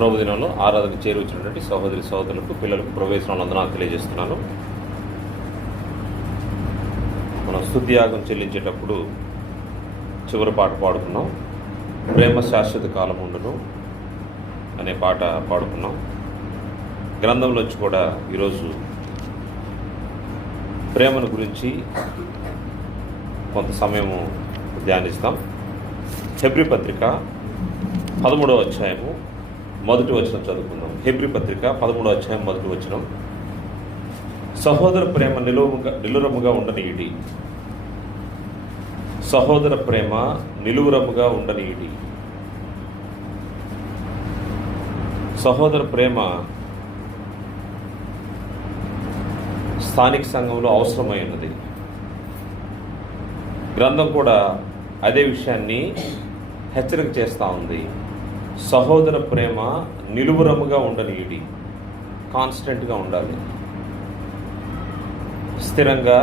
ప్రభు దినంలో ఆరాధన చేరువచ్చినటువంటి సహోదరి సహోదరులకు పిల్లలకు ప్రవేశం వందనాలు తెలియజేస్తున్నాను. మనం స్తుతియాగం చెల్లించేటప్పుడు చివరి పాట పాడుకున్నాం. ప్రేమ శాశ్వత కాలం ఉండును అనే పాట పాడుకున్నాం. గ్రంథంలోంచి కూడా ఈరోజు ప్రేమను గురించి కొంత సమయము ధ్యానిస్తాం. హెబ్రీ పత్రిక 13వ అధ్యాయము మొదటి వచనం చదువుకుందాం. హెబ్రీ పత్రిక 13వ అధ్యాయం మొదటి వచనం. సహోదర ప్రేమ నిలురముగా ఉండనీయుడి. సహోదర ప్రేమ నిలువరముగా ఉండనీయుడి. సహోదర ప్రేమ స్థానిక సంఘంలో అవసరమైనది. గ్రంథం కూడా అదే విషయాన్ని హెచ్చరిక చేస్తూ ఉంది. సహోదర ప్రేమ నిలువరముగా ఉండనీయుడి. కాన్స్టెంట్గా ఉండాలి, స్థిరంగా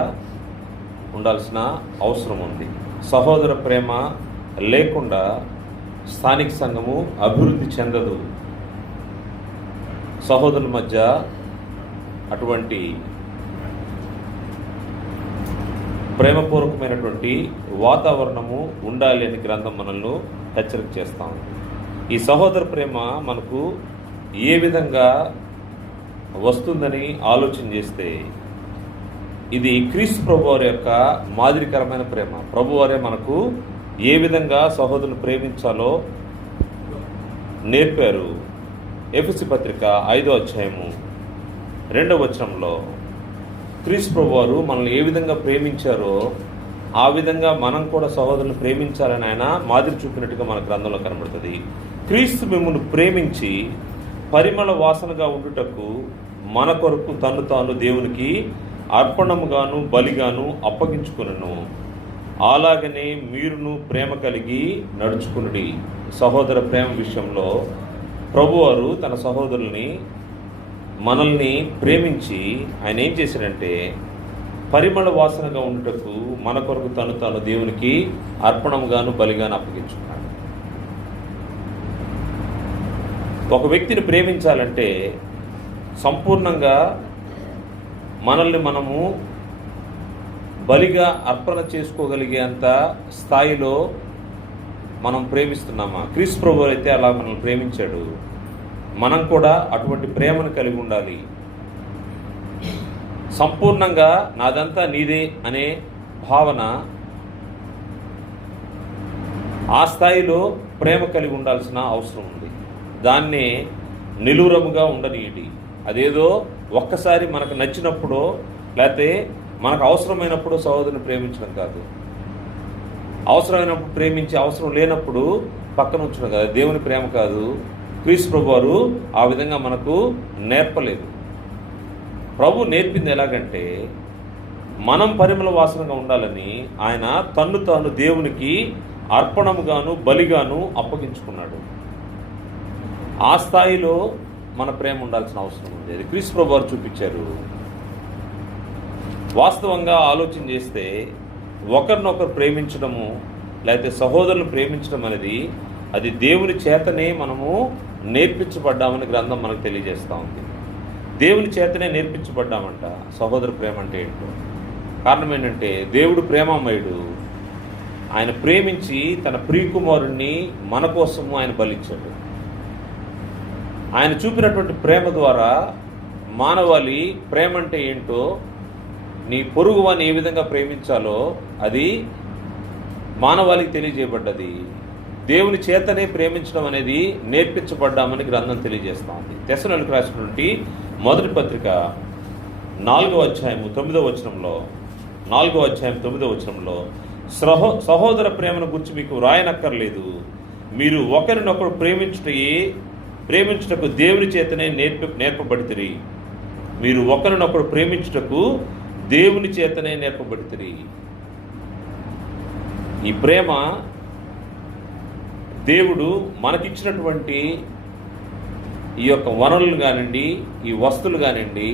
ఉండాల్సిన అవసరం ఉంది. సహోదర ప్రేమ లేకుండా స్థానిక సంఘము అభివృద్ధి చెందదు. సహోదరుల మధ్య అటువంటి ప్రేమపూర్వకమైనటువంటి వాతావరణము ఉండాలి అని గ్రంథం మనల్ని హెచ్చరిక చేస్తూ ఉంది. ఈ సహోదర ప్రేమ మనకు ఏ విధంగా వస్తుందని ఆలోచన చేస్తే, ఇది క్రీస్తు ప్రభువారి యొక్క మాదిరికరమైన ప్రేమ. ప్రభువారే మనకు ఏ విధంగా సహోదరులను ప్రేమించాలో నేర్పారు. ఎఫెసీ పత్రిక 5వ అధ్యాయము 2వ వచనంలో క్రీస్తు ప్రభువారు మనల్ని ఏ విధంగా ప్రేమించారో ఆ విధంగా మనం కూడా సహోదరులను ప్రేమించాలని ఆయన మాదిరి చూపినట్టుగా మన గ్రంథంలో కనబడుతుంది. క్రీస్తు మిమ్మల్ని ప్రేమించి పరిమళ వాసనగా ఉండుటకు మన కొరకు తను తాను దేవునికి అర్పణముగాను బలిగాను అప్పగించుకునను. అలాగనే మీరును ప్రేమ కలిగి నడుచుకునుడి. సహోదర ప్రేమ విషయంలో ప్రభువారు తన సహోదరుల్ని మనల్ని ప్రేమించి ఆయన ఏం చేశాడంటే పరిమళ వాసనగా ఉండుటకు మన కొరకు తను తాను దేవునికి అర్పణంగాను బలిగాను అప్పగించుకున్నాడు. ఒక వ్యక్తిని ప్రేమించాలంటే సంపూర్ణంగా మనల్ని మనము బలిగా అర్పణ చేసుకోగలిగేంత స్థాయిలో మనం ప్రేమిస్తున్నామా? క్రీస్తు ప్రభువు అయితే అలా మనల్ని ప్రేమించాడు. మనం కూడా అటువంటి ప్రేమను కలిగి ఉండాలి. సంపూర్ణంగా నాదంతా నీదే అనే భావన, ఆ స్థాయిలో ప్రేమ కలిగి ఉండాల్సిన అవసరం ఉంది. దాన్నే నిలువరముగా ఉండనీయుడి. అదేదో ఒక్కసారి మనకు నచ్చినప్పుడు లేకపోతే మనకు అవసరమైనప్పుడు సహోదరుని ప్రేమించడం కాదు. అవసరమైనప్పుడు ప్రేమించి అవసరం లేనప్పుడు పక్కన ఉంచడం కాదు. దేవుని ప్రేమ కాదు. క్రీస్తు ప్రభు వారు ఆ విధంగా మనకు నేర్పలేదు. ప్రభు నేర్పింది ఎలాగంటే మనం పరిమళ వాసనగా ఉండాలని ఆయన తన్ను తాను దేవునికి అర్పణముగాను బలిగాను అప్పగించుకున్నాడు. ఆ స్థాయిలో మన ప్రేమ ఉండాల్సిన అవసరం ఉంది. అది క్రీస్తు ప్రభు వారు చూపించారు. వాస్తవంగా ఆలోచన చేస్తే ఒకరినొకరు ప్రేమించడము లేకపోతే సహోదరులను ప్రేమించడం అనేది అది దేవుని చేతనే మనము నేర్పించబడ్డామని గ్రంథం మనకు తెలియజేస్తూ ఉంది. దేవుని చేతనే నేర్పించబడ్డామంట సహోదర ప్రేమ అంటే ఏంటో. కారణం ఏంటంటే దేవుడు ప్రేమమయుడు. ఆయన ప్రేమించి తన ప్రియకుమారుణ్ణి మన కోసము ఆయన బలిచ్చాడు. ఆయన చూపినటువంటి ప్రేమ ద్వారా మానవాళి ప్రేమ అంటే ఏంటో, నీ పొరుగు వారిని ఏ విధంగా ప్రేమించాలో అది మానవాళికి తెలియజేయబడ్డది. దేవుని చేతనే ప్రేమించడం అనేది నేర్పించబడ్డామని గ్రంథం తెలియజేస్తూ ఉంది. తెస్సలోనికీయులకు రాసినటువంటి మొదటి పత్రిక 4వ అధ్యాయము 9వ వచనంలో 4వ అధ్యాయం 9వ వచనంలో సహోదర ప్రేమను గురించి మీకు వ్రాయనక్కర్లేదు, మీరు ఒకరినొకరు ప్రేమించుటకు దేవుని చేతనే నేర్పబడితిరి. మీరు ఒకరినొకరు ప్రేమించుటకు దేవుని చేతనే నేర్పబడితిరి. ఈ ప్రేమ దేవుడు మనకిచ్చినటువంటి ఈ యొక్క వనరులు కానివ్వండి, ఈ వస్తువులు కానివ్వండి,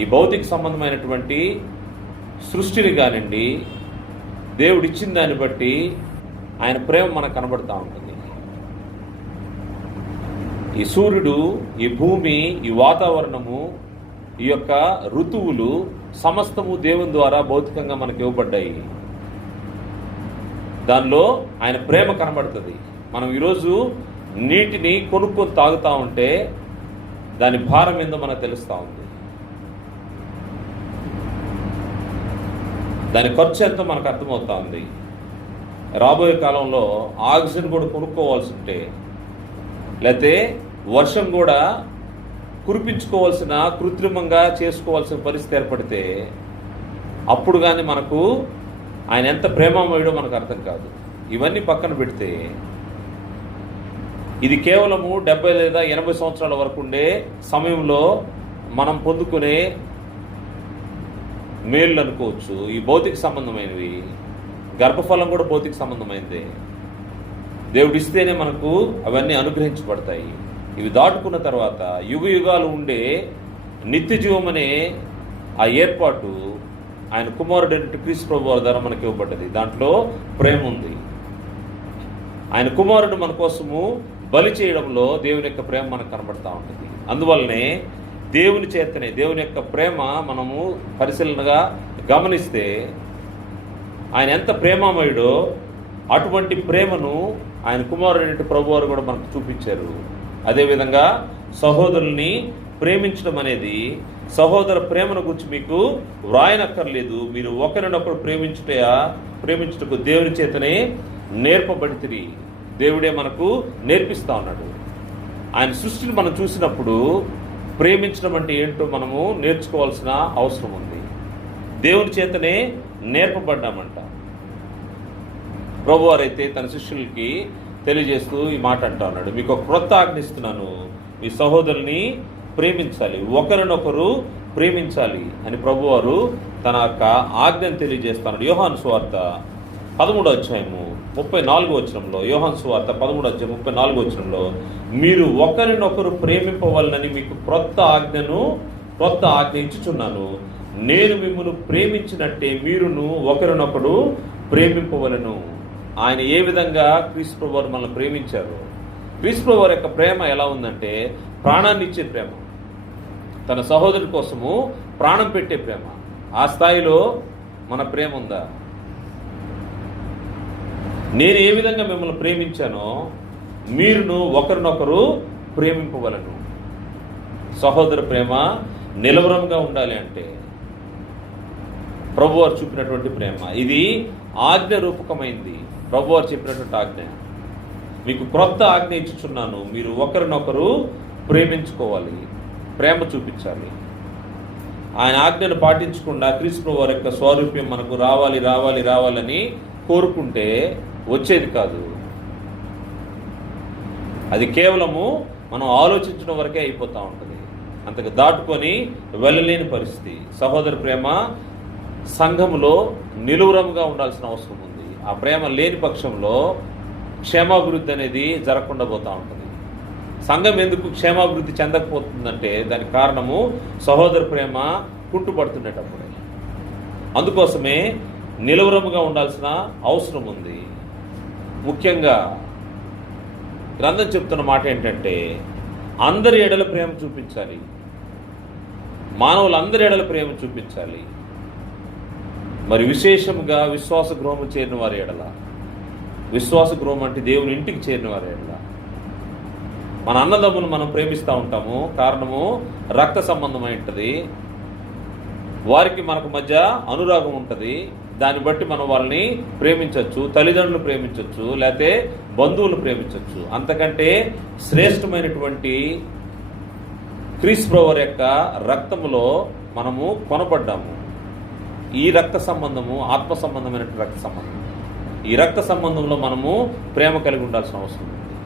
ఈ భౌతిక సంబంధమైనటువంటి సృష్టిని కానివ్వండి, దేవుడు ఇచ్చిన దాన్ని బట్టి ఆయన ప్రేమ మనకు కనబడుతూ ఉంటుంది. ఈ సూర్యుడు, ఈ భూమి, ఈ వాతావరణము, ఈ యొక్క ఋతువులు సమస్తము దేవుని ద్వారా భౌతికంగా మనకు ఇవ్వబడ్డాయి. దానిలో ఆయన ప్రేమ కనబడుతుంది. మనం ఈరోజు నీటిని కొనుక్కొని తాగుతూ ఉంటే దాని భారం ఏందో మనకు తెలుస్తూ ఉంది. దాని ఖర్చు ఎంతో మనకు అర్థమవుతా ఉంది. రాబోయే కాలంలో ఆక్సిజన్ కూడా కొనుక్కోవాల్సి ఉంటే, లేకపోతే వర్షం కూడా కురిపించుకోవాల్సిన, కృత్రిమంగా చేసుకోవాల్సిన పరిస్థితి ఏర్పడితే అప్పుడు కానీ మనకు ఆయన ఎంత ప్రేమమయుడో మనకు అర్థం కాదు. ఇవన్నీ పక్కన పెడితే ఇది కేవలము 70 లేదా 80 సంవత్సరాల వరకు ఉండే సమయంలో మనం పొందుకునే మేళ్ళు అనుకోవచ్చు. ఈ భౌతిక సంబంధమైనవి. గర్భఫలం కూడా భౌతిక సంబంధమైనదే. దేవుడిస్తేనే మనకు అవన్నీ అనుగ్రహించబడతాయి. ఇవి దాటుకున్న తర్వాత యుగ యుగాలు ఉండే నిత్య జీవం అనే ఆ ఏర్పాటు ఆయన కుమారుడైన క్రీస్తు ప్రభువు ద్వారా మనకి ఇవ్వబడ్డది. దాంట్లో ప్రేమ ఉంది. ఆయన కుమారుడు మన కోసము బలి చేయడంలో దేవుని యొక్క ప్రేమ మనకు కనబడతా ఉంటుంది. అందువల్లనే దేవుని చేతనే దేవుని యొక్క ప్రేమ మనము పరిశీలనగా గమనిస్తే ఆయన ఎంత ప్రేమమయుడో అటువంటి ప్రేమను ఆయన కుమారుడైన ప్రభువారు కూడా మనకు చూపించారు. అదేవిధంగా సహోదరుల్ని ప్రేమించడం అనేది, సహోదర ప్రేమను గురించి మీకు వ్రాయనక్కర్లేదు. మీరు ఒకరినొకరు ప్రేమించుటకు దేవుని చేతనే నేర్పబడితిరి. దేవుడే మనకు నేర్పిస్తా ఉన్నాడు. ఆయన సృష్టిని మనం చూసినప్పుడు ప్రేమించడం అంటే ఏంటో మనము నేర్చుకోవాల్సిన అవసరం ఉంది. దేవుని చేతనే నేర్పబడ్డామంట. ప్రభువారైతే తన శిష్యులకి తెలియజేస్తూ ఈ మాట అంటా ఉన్నాడు, మీకు ఒక క్రొత్త ఆజ్ఞ ఇస్తున్నాను, మీ సహోదరుని ప్రేమించాలి, ఒకరినొకరు ప్రేమించాలి అని ప్రభువారు తన యొక్క ఆజ్ఞను తెలియజేస్తున్నాడు. యోహాను సువార్త 13వ అధ్యాయము 34వ వచనంలో, యోహాను సువార్త 13వ అధ్యాయం 34వ వచనంలో, మీరు ఒకరినొకరు ప్రేమింపవలనని మీకు క్రొత్త ఆజ్ఞ ఇచ్చుచున్నాను, నేను మిమ్మల్ని ప్రేమించినట్టే మీరును ఒకరినొకరు ప్రేమింపవలను. ఆయన ఏ విధంగా క్రీస్తు ప్రభువారు మనల్ని ప్రేమించారు. క్రీస్తు ప్రభువారి యొక్క ప్రేమ ఎలా ఉందంటే ప్రాణాన్ని ఇచ్చే ప్రేమ, తన సహోదరుడి కోసము ప్రాణం పెట్టే ప్రేమ. ఆ స్థాయిలో మన ప్రేమ ఉందా? నేను ఏ విధంగా మిమ్మల్ని ప్రేమించానో మీరును ఒకరినొకరు ప్రేమింపవలను. సహోదర ప్రేమ నిలవరంగా ఉండాలి అంటే ప్రభువారు చూపినటువంటి ప్రేమ ఇది ఆజ్ఞ రూపకమైంది. ప్రభువారు చెప్పినటువంటి ఆజ్ఞ, మీకు క్రొత్త ఆజ్ఞ ఇచ్చుచున్నాను, మీరు ఒకరినొకరు ప్రేమించుకోవాలి, ప్రేమ చూపించాలి. ఆయన ఆజ్ఞను పాటించకుండా క్రీస్తు ప్రభువారి యొక్క స్వరూప్యం మనకు రావాలని కోరుకుంటే వచ్చేది కాదు. అది కేవలము మనం ఆలోచించడం వరకే అయిపోతూ ఉంటుంది. అంతకు దాటుకొని వెళ్ళలేని పరిస్థితి. సహోదర ప్రేమ సంఘములో నిలువురముగా ఉండాల్సిన అవసరం ఉంది. ఆ ప్రేమ లేని పక్షంలో క్షేమాభివృద్ధి అనేది జరగకుండా పోతూ ఉంటుంది. సంఘం ఎందుకు క్షేమాభివృద్ధి చెందకపోతుందంటే దానికి కారణము సహోదర ప్రేమ కుంటుపడుతుండేటప్పుడే. అందుకోసమే నిలువరముగా ఉండాల్సిన అవసరం ఉంది. ముఖ్యంగా గ్రంథం చెప్తున్న మాట ఏంటంటే అందరి ఎడల ప్రేమ చూపించాలి, మానవులందరి ఎడల ప్రేమ చూపించాలి. మరి విశేషంగా విశ్వాస గృహము చేరిన వారి ఎడల, విశ్వాస గృహం అంటే దేవుని ఇంటికి చేరిన వారి ఎడల, మన అన్నదమ్మును మనం ప్రేమిస్తూ ఉంటాము. కారణము రక్త సంబంధమై ఉంటుంది. వారికి మనకు మధ్య అనురాగం ఉంటుంది. దాన్ని బట్టి మనం వాళ్ళని ప్రేమించవచ్చు, తల్లిదండ్రులు ప్రేమించవచ్చు, లేకపోతే బంధువులు ప్రేమించవచ్చు. అంతకంటే శ్రేష్టమైనటువంటి క్రీస్తు ప్రభువారి యొక్క రక్తములో మనము కొనబడ్డాము. ఈ రక్త సంబంధము ఆత్మ సంబంధమైనటువంటి రక్త సంబంధం. ఈ రక్త సంబంధంలో మనము ప్రేమ కలిగి ఉండాల్సిన అవసరం ఉంది.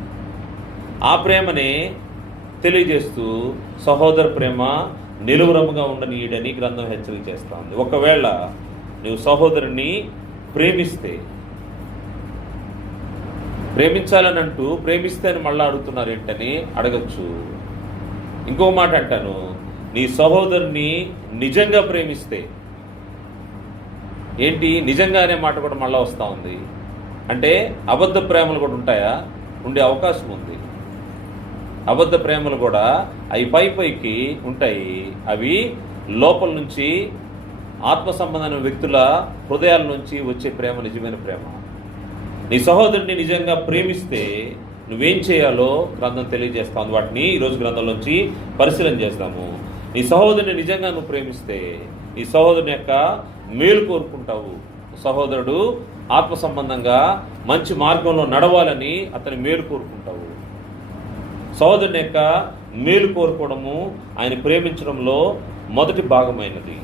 ఆ ప్రేమనే తెలియజేస్తూ సహోదర ప్రేమ నిలువరముగా ఉండనీయడని గ్రంథం హెచ్చరిక చేస్తూ ఉంది. ఒకవేళ నువ్వు సహోదరుని ప్రేమించాలని అంటూ ప్రేమిస్తే అని మళ్ళీ అడుగుతున్నారు ఏంటని అడగచ్చు. ఇంకో మాట అంటాను, నీ సహోదరుని నిజంగా ప్రేమిస్తే ఏంటి, నిజంగా అనే మాట కూడా మళ్ళీ వస్తూ ఉంది. అంటే అబద్ధ ప్రేమలు కూడా ఉంటాయా? ఉండే అవకాశం ఉంది. అబద్ధ ప్రేమలు కూడా అవి పైకి ఉంటాయి. అవి లోపల నుంచి ఆత్మ సంబంధమైన వ్యక్తుల హృదయాల నుంచి వచ్చే ప్రేమ నిజమైన ప్రేమ. నీ సహోదరుని నిజంగా ప్రేమిస్తే నువ్వేం చేయాలో గ్రంథం తెలియజేస్తాను. వాటిని ఈరోజు గ్రంథంలోంచి పరిశీలన చేస్తాము. నీ సహోదరుని నిజంగా నువ్వు ప్రేమిస్తే నీ సహోదరుని యొక్క మేలు కోరుకుంటావు. సహోదరుడు ఆత్మ సంబంధంగా మంచి మార్గంలో నడవాలని అతని మేలు కోరుకుంటావు. సహోదరుని యొక్క మేలు కోరుకోవడము ఆయన ప్రేమించడంలో మొదటి భాగమైనది.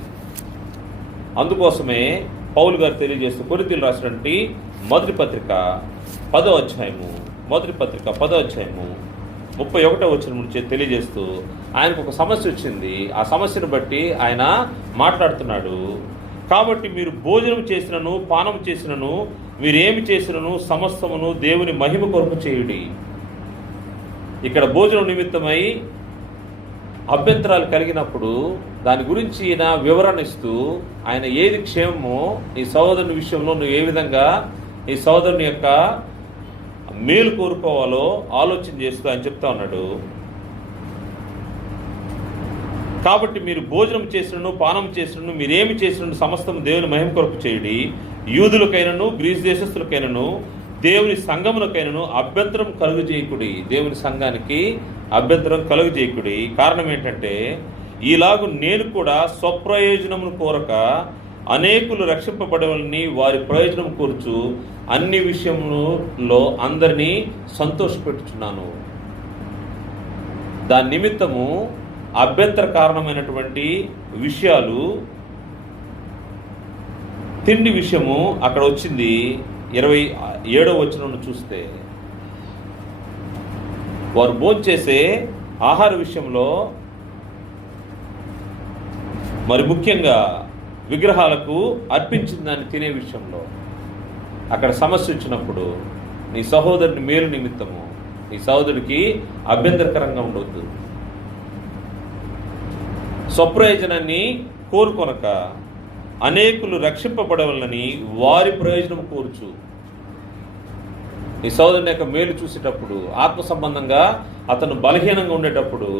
అందుకోసమే పౌలు గారు తెలియజేస్తూ కొరింథీయులకు రాసినటువంటి మొదటి పత్రిక 10వ అధ్యాయము 31వ వచనం నుంచి తెలియజేస్తూ ఆయనకు ఒక సమస్య వచ్చింది. ఆ సమస్యను బట్టి ఆయన మాట్లాడుతున్నాడు. కాబట్టి మీరు భోజనం చేసినను పానం చేసినను మీరేమి చేసినను సమస్తమును దేవుని మహిమ కొరకు చేయుడి. ఇక్కడ భోజనం నిమిత్తమై అభ్యంతరాలు కలిగినప్పుడు దాని గురించి ఈయన వివరణ ఇస్తూ ఆయన ఏది క్షేమమో నీ సహోదరుని విషయంలో నువ్వు ఏ విధంగా నీ సహోదరుని యొక్క మేలు కోరుకోవాలో ఆలోచన చేస్తూ ఆయన చెప్తా ఉన్నాడు. కాబట్టి మీరు భోజనం చేసినను పానం చేసినను మీరేమి చేసినను సమస్తం దేవుని మహిమ కొరకు చేయుడి. యూదులకైనను గ్రీసు దేశస్తులకైనను దేవుని సంఘములకైనను అభ్యంతరం కలుగజేయకుడి. దేవుని సంఘానికి అభ్యంతరం కలుగజేయకుడి. కారణం ఏంటంటే ఈలాగు నేను కూడా స్వప్రయోజనమును కోరక అనేకులు రక్షింపబడవలని వారి ప్రయోజనం కోరుచు అన్ని విషయములో అందరినీ సంతోషపెట్టుచున్నాను. దాని నిమిత్తము అభ్యంతర కారణమైనటువంటి విషయాలు తిండి విషయము అక్కడ వచ్చింది. 27వ వచనం చూస్తే వారు భోంచేసే ఆహార విషయంలో మరి ముఖ్యంగా విగ్రహాలకు అర్పించిన దాన్ని తినే విషయంలో అక్కడ సమస్య వచ్చినప్పుడు నీ సహోదరుని మేలు నిమిత్తము నీ సహోదరుడికి అభ్యంతరకరంగా ఉండవద్దు. స్వప్రయోజనాన్ని కోరుకొనక అనేకులు రక్షింపబడవలని వారి ప్రయోజనం కోరుచు. నీ సోదరుని యొక్క మేలు చూసేటప్పుడు ఆత్మ సంబంధంగా అతను బలహీనంగా ఉండేటప్పుడు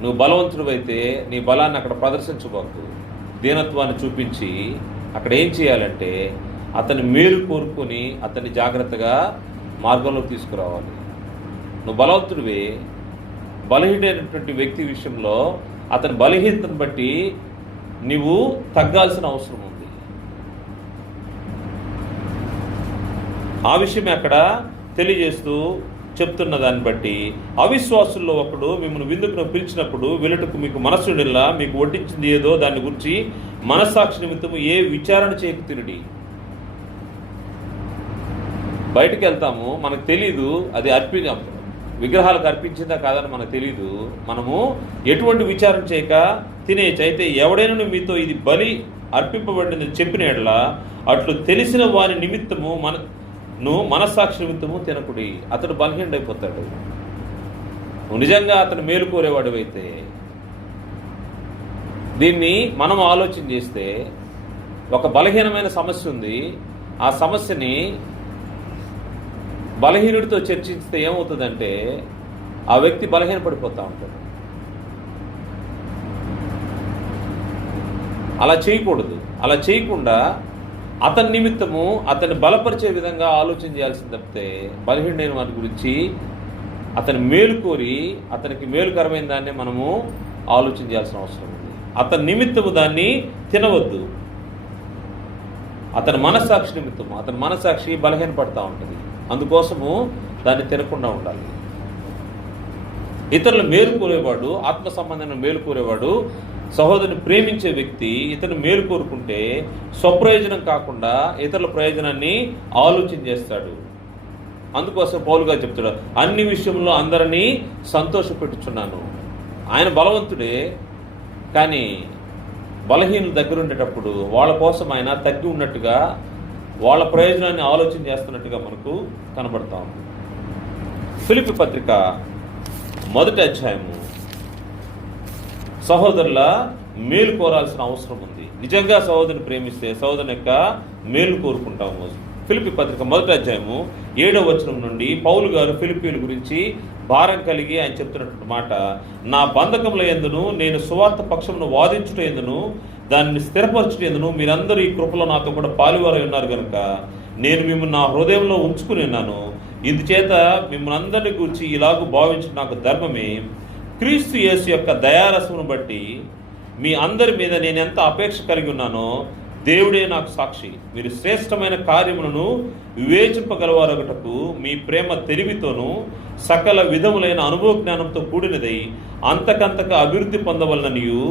నువ్వు బలవంతుడివైతే నీ బలాన్ని అక్కడ ప్రదర్శించబోకు. దీనత్వాన్ని చూపించి అక్కడ ఏం చేయాలంటే అతని మేలు కోరుకొని అతన్ని జాగ్రత్తగా మార్గంలోకి తీసుకురావాలి. నువ్వు బలవంతుడివే, బలహీనైనటువంటి వ్యక్తి విషయంలో అతని బలహీనతను బట్టి నీవు తగ్గాల్సిన అవసరం ఉంది. ఆ విషయమే అక్కడ తెలియజేస్తూ చెప్తున్న దాన్ని బట్టి అవిశ్వాసుల్లో ఒకడు మిమ్మల్ని విందుకు పిలిచినప్పుడు వెళ్ళటకు మీకు మనస్సుడిల్లా మీకు వడ్డించింది ఏదో దాని గురించి మనస్సాక్షి నిమిత్తము ఏ విచారణ చేయకు తిరిగి. బయటకు వెళ్తాము, మనకు తెలీదు అది విగ్రహాలకు అర్పించిందా కాదని మనకు తెలీదు. మనము ఎటువంటి విచారణ చేయక తినేయచ్చు. అయితే ఎవడైనా మీతో ఇది బలి అర్పింపబడింది చెప్పిన ఎడల అట్లు తెలిసిన వారి నిమిత్తము మనస్సాక్షి నిమిత్తము తినకుడి. అతడు బలహీనుడైపోతాడు. నువ్వు నిజంగా అతను మేలు కోరేవాడు అయితే దీన్ని మనం ఆలోచన చేస్తే ఒక బలహీనమైన సమస్య ఉంది. ఆ సమస్యని బలహీనుడితో చర్చిస్తే ఏమవుతుందంటే ఆ వ్యక్తి బలహీనపడిపోతూ ఉంటాడు. అలా చేయకూడదు. అలా చేయకుండా అతని నిమిత్తము అతన్ని బలపరిచే విధంగా ఆలోచన చేయాల్సింది తప్పితే బలహీనమైన వారి గురించి అతని మేలు కోరి అతనికి మేలుకరమైన దాన్ని మనము ఆలోచన చేయాల్సిన అవసరం ఉంది. అతని నిమిత్తము దాన్ని తినవద్దు. అతని మనస్సాక్షి నిమిత్తము అతని మనస్సాక్షి బలహీనపడతా ఉంటుంది. అందుకోసము దాన్ని తినకుండా ఉండాలి. ఇతరులు మేలు కోరేవాడు, ఆత్మ సంబంధమైన మేలు కోరేవాడు, సహోదరుని ప్రేమించే వ్యక్తి ఇతను మేలు కోరుకుంటే స్వప్రయోజనం కాకుండా ఇతరుల ప్రయోజనాన్ని ఆలోచన చేస్తాడు. అందుకోసం పౌలు గారు చెప్తాడు, అన్ని విషయంలో అందరినీ సంతోషపెట్టుచున్నాను. ఆయన బలవంతుడే, కానీ బలహీనుల దగ్గర ఉండేటప్పుడు వాళ్ళ కోసం ఆయన తగ్గి ఉన్నట్టుగా వాళ్ళ ప్రయోజనాన్ని ఆలోచన చేస్తున్నట్టుగా మనకు కనబడతాం. ఫిలిప్పీ పత్రిక 1వ అధ్యాయము సహోదరుల మేలు కోరాల్సిన అవసరం ఉంది. నిజంగా సహోదరుని ప్రేమిస్తే సహోదరుని యొక్క మేలు కోరుకుంటాము. ఫిలిప్పీ పత్రిక 1వ అధ్యాయము 7వ వచనం నుండి పౌలు గారు ఫిలిప్పీల గురించి భారం కలిగి ఆయన చెప్తున్నటువంటి మాట, నా బంధకముల యందును నేను సువార్త పక్షమును వాదించుట యందును దానిని స్థిరపరచుట యందును మీరందరూ ఈ కృపలో నాతో కూడా పాలువారై ఉన్నారు కనుక నేను మిమ్మల్ని నా హృదయంలో ఉంచుకుని ఉన్నాను. ఇందుచేత మిమ్మల్ని అందరినీ గురించి ఇలాగూ భావించడం నాకు ధర్మమే. క్రీస్తు యేసు యొక్క దయారసమును బట్టి మీ అందరి మీద నేను ఎంత అపేక్ష కలిగి ఉన్నానో దేవుడే నాకు సాక్షి. మీరు శ్రేష్టమైన కార్యములను వివేచింపగలవారొకటకు మీ ప్రేమ తెలివితోనూ సకల విధములైన అనుభవ జ్ఞానంతో కూడినదై అంతకంతక అభివృద్ధి పొందవలననియు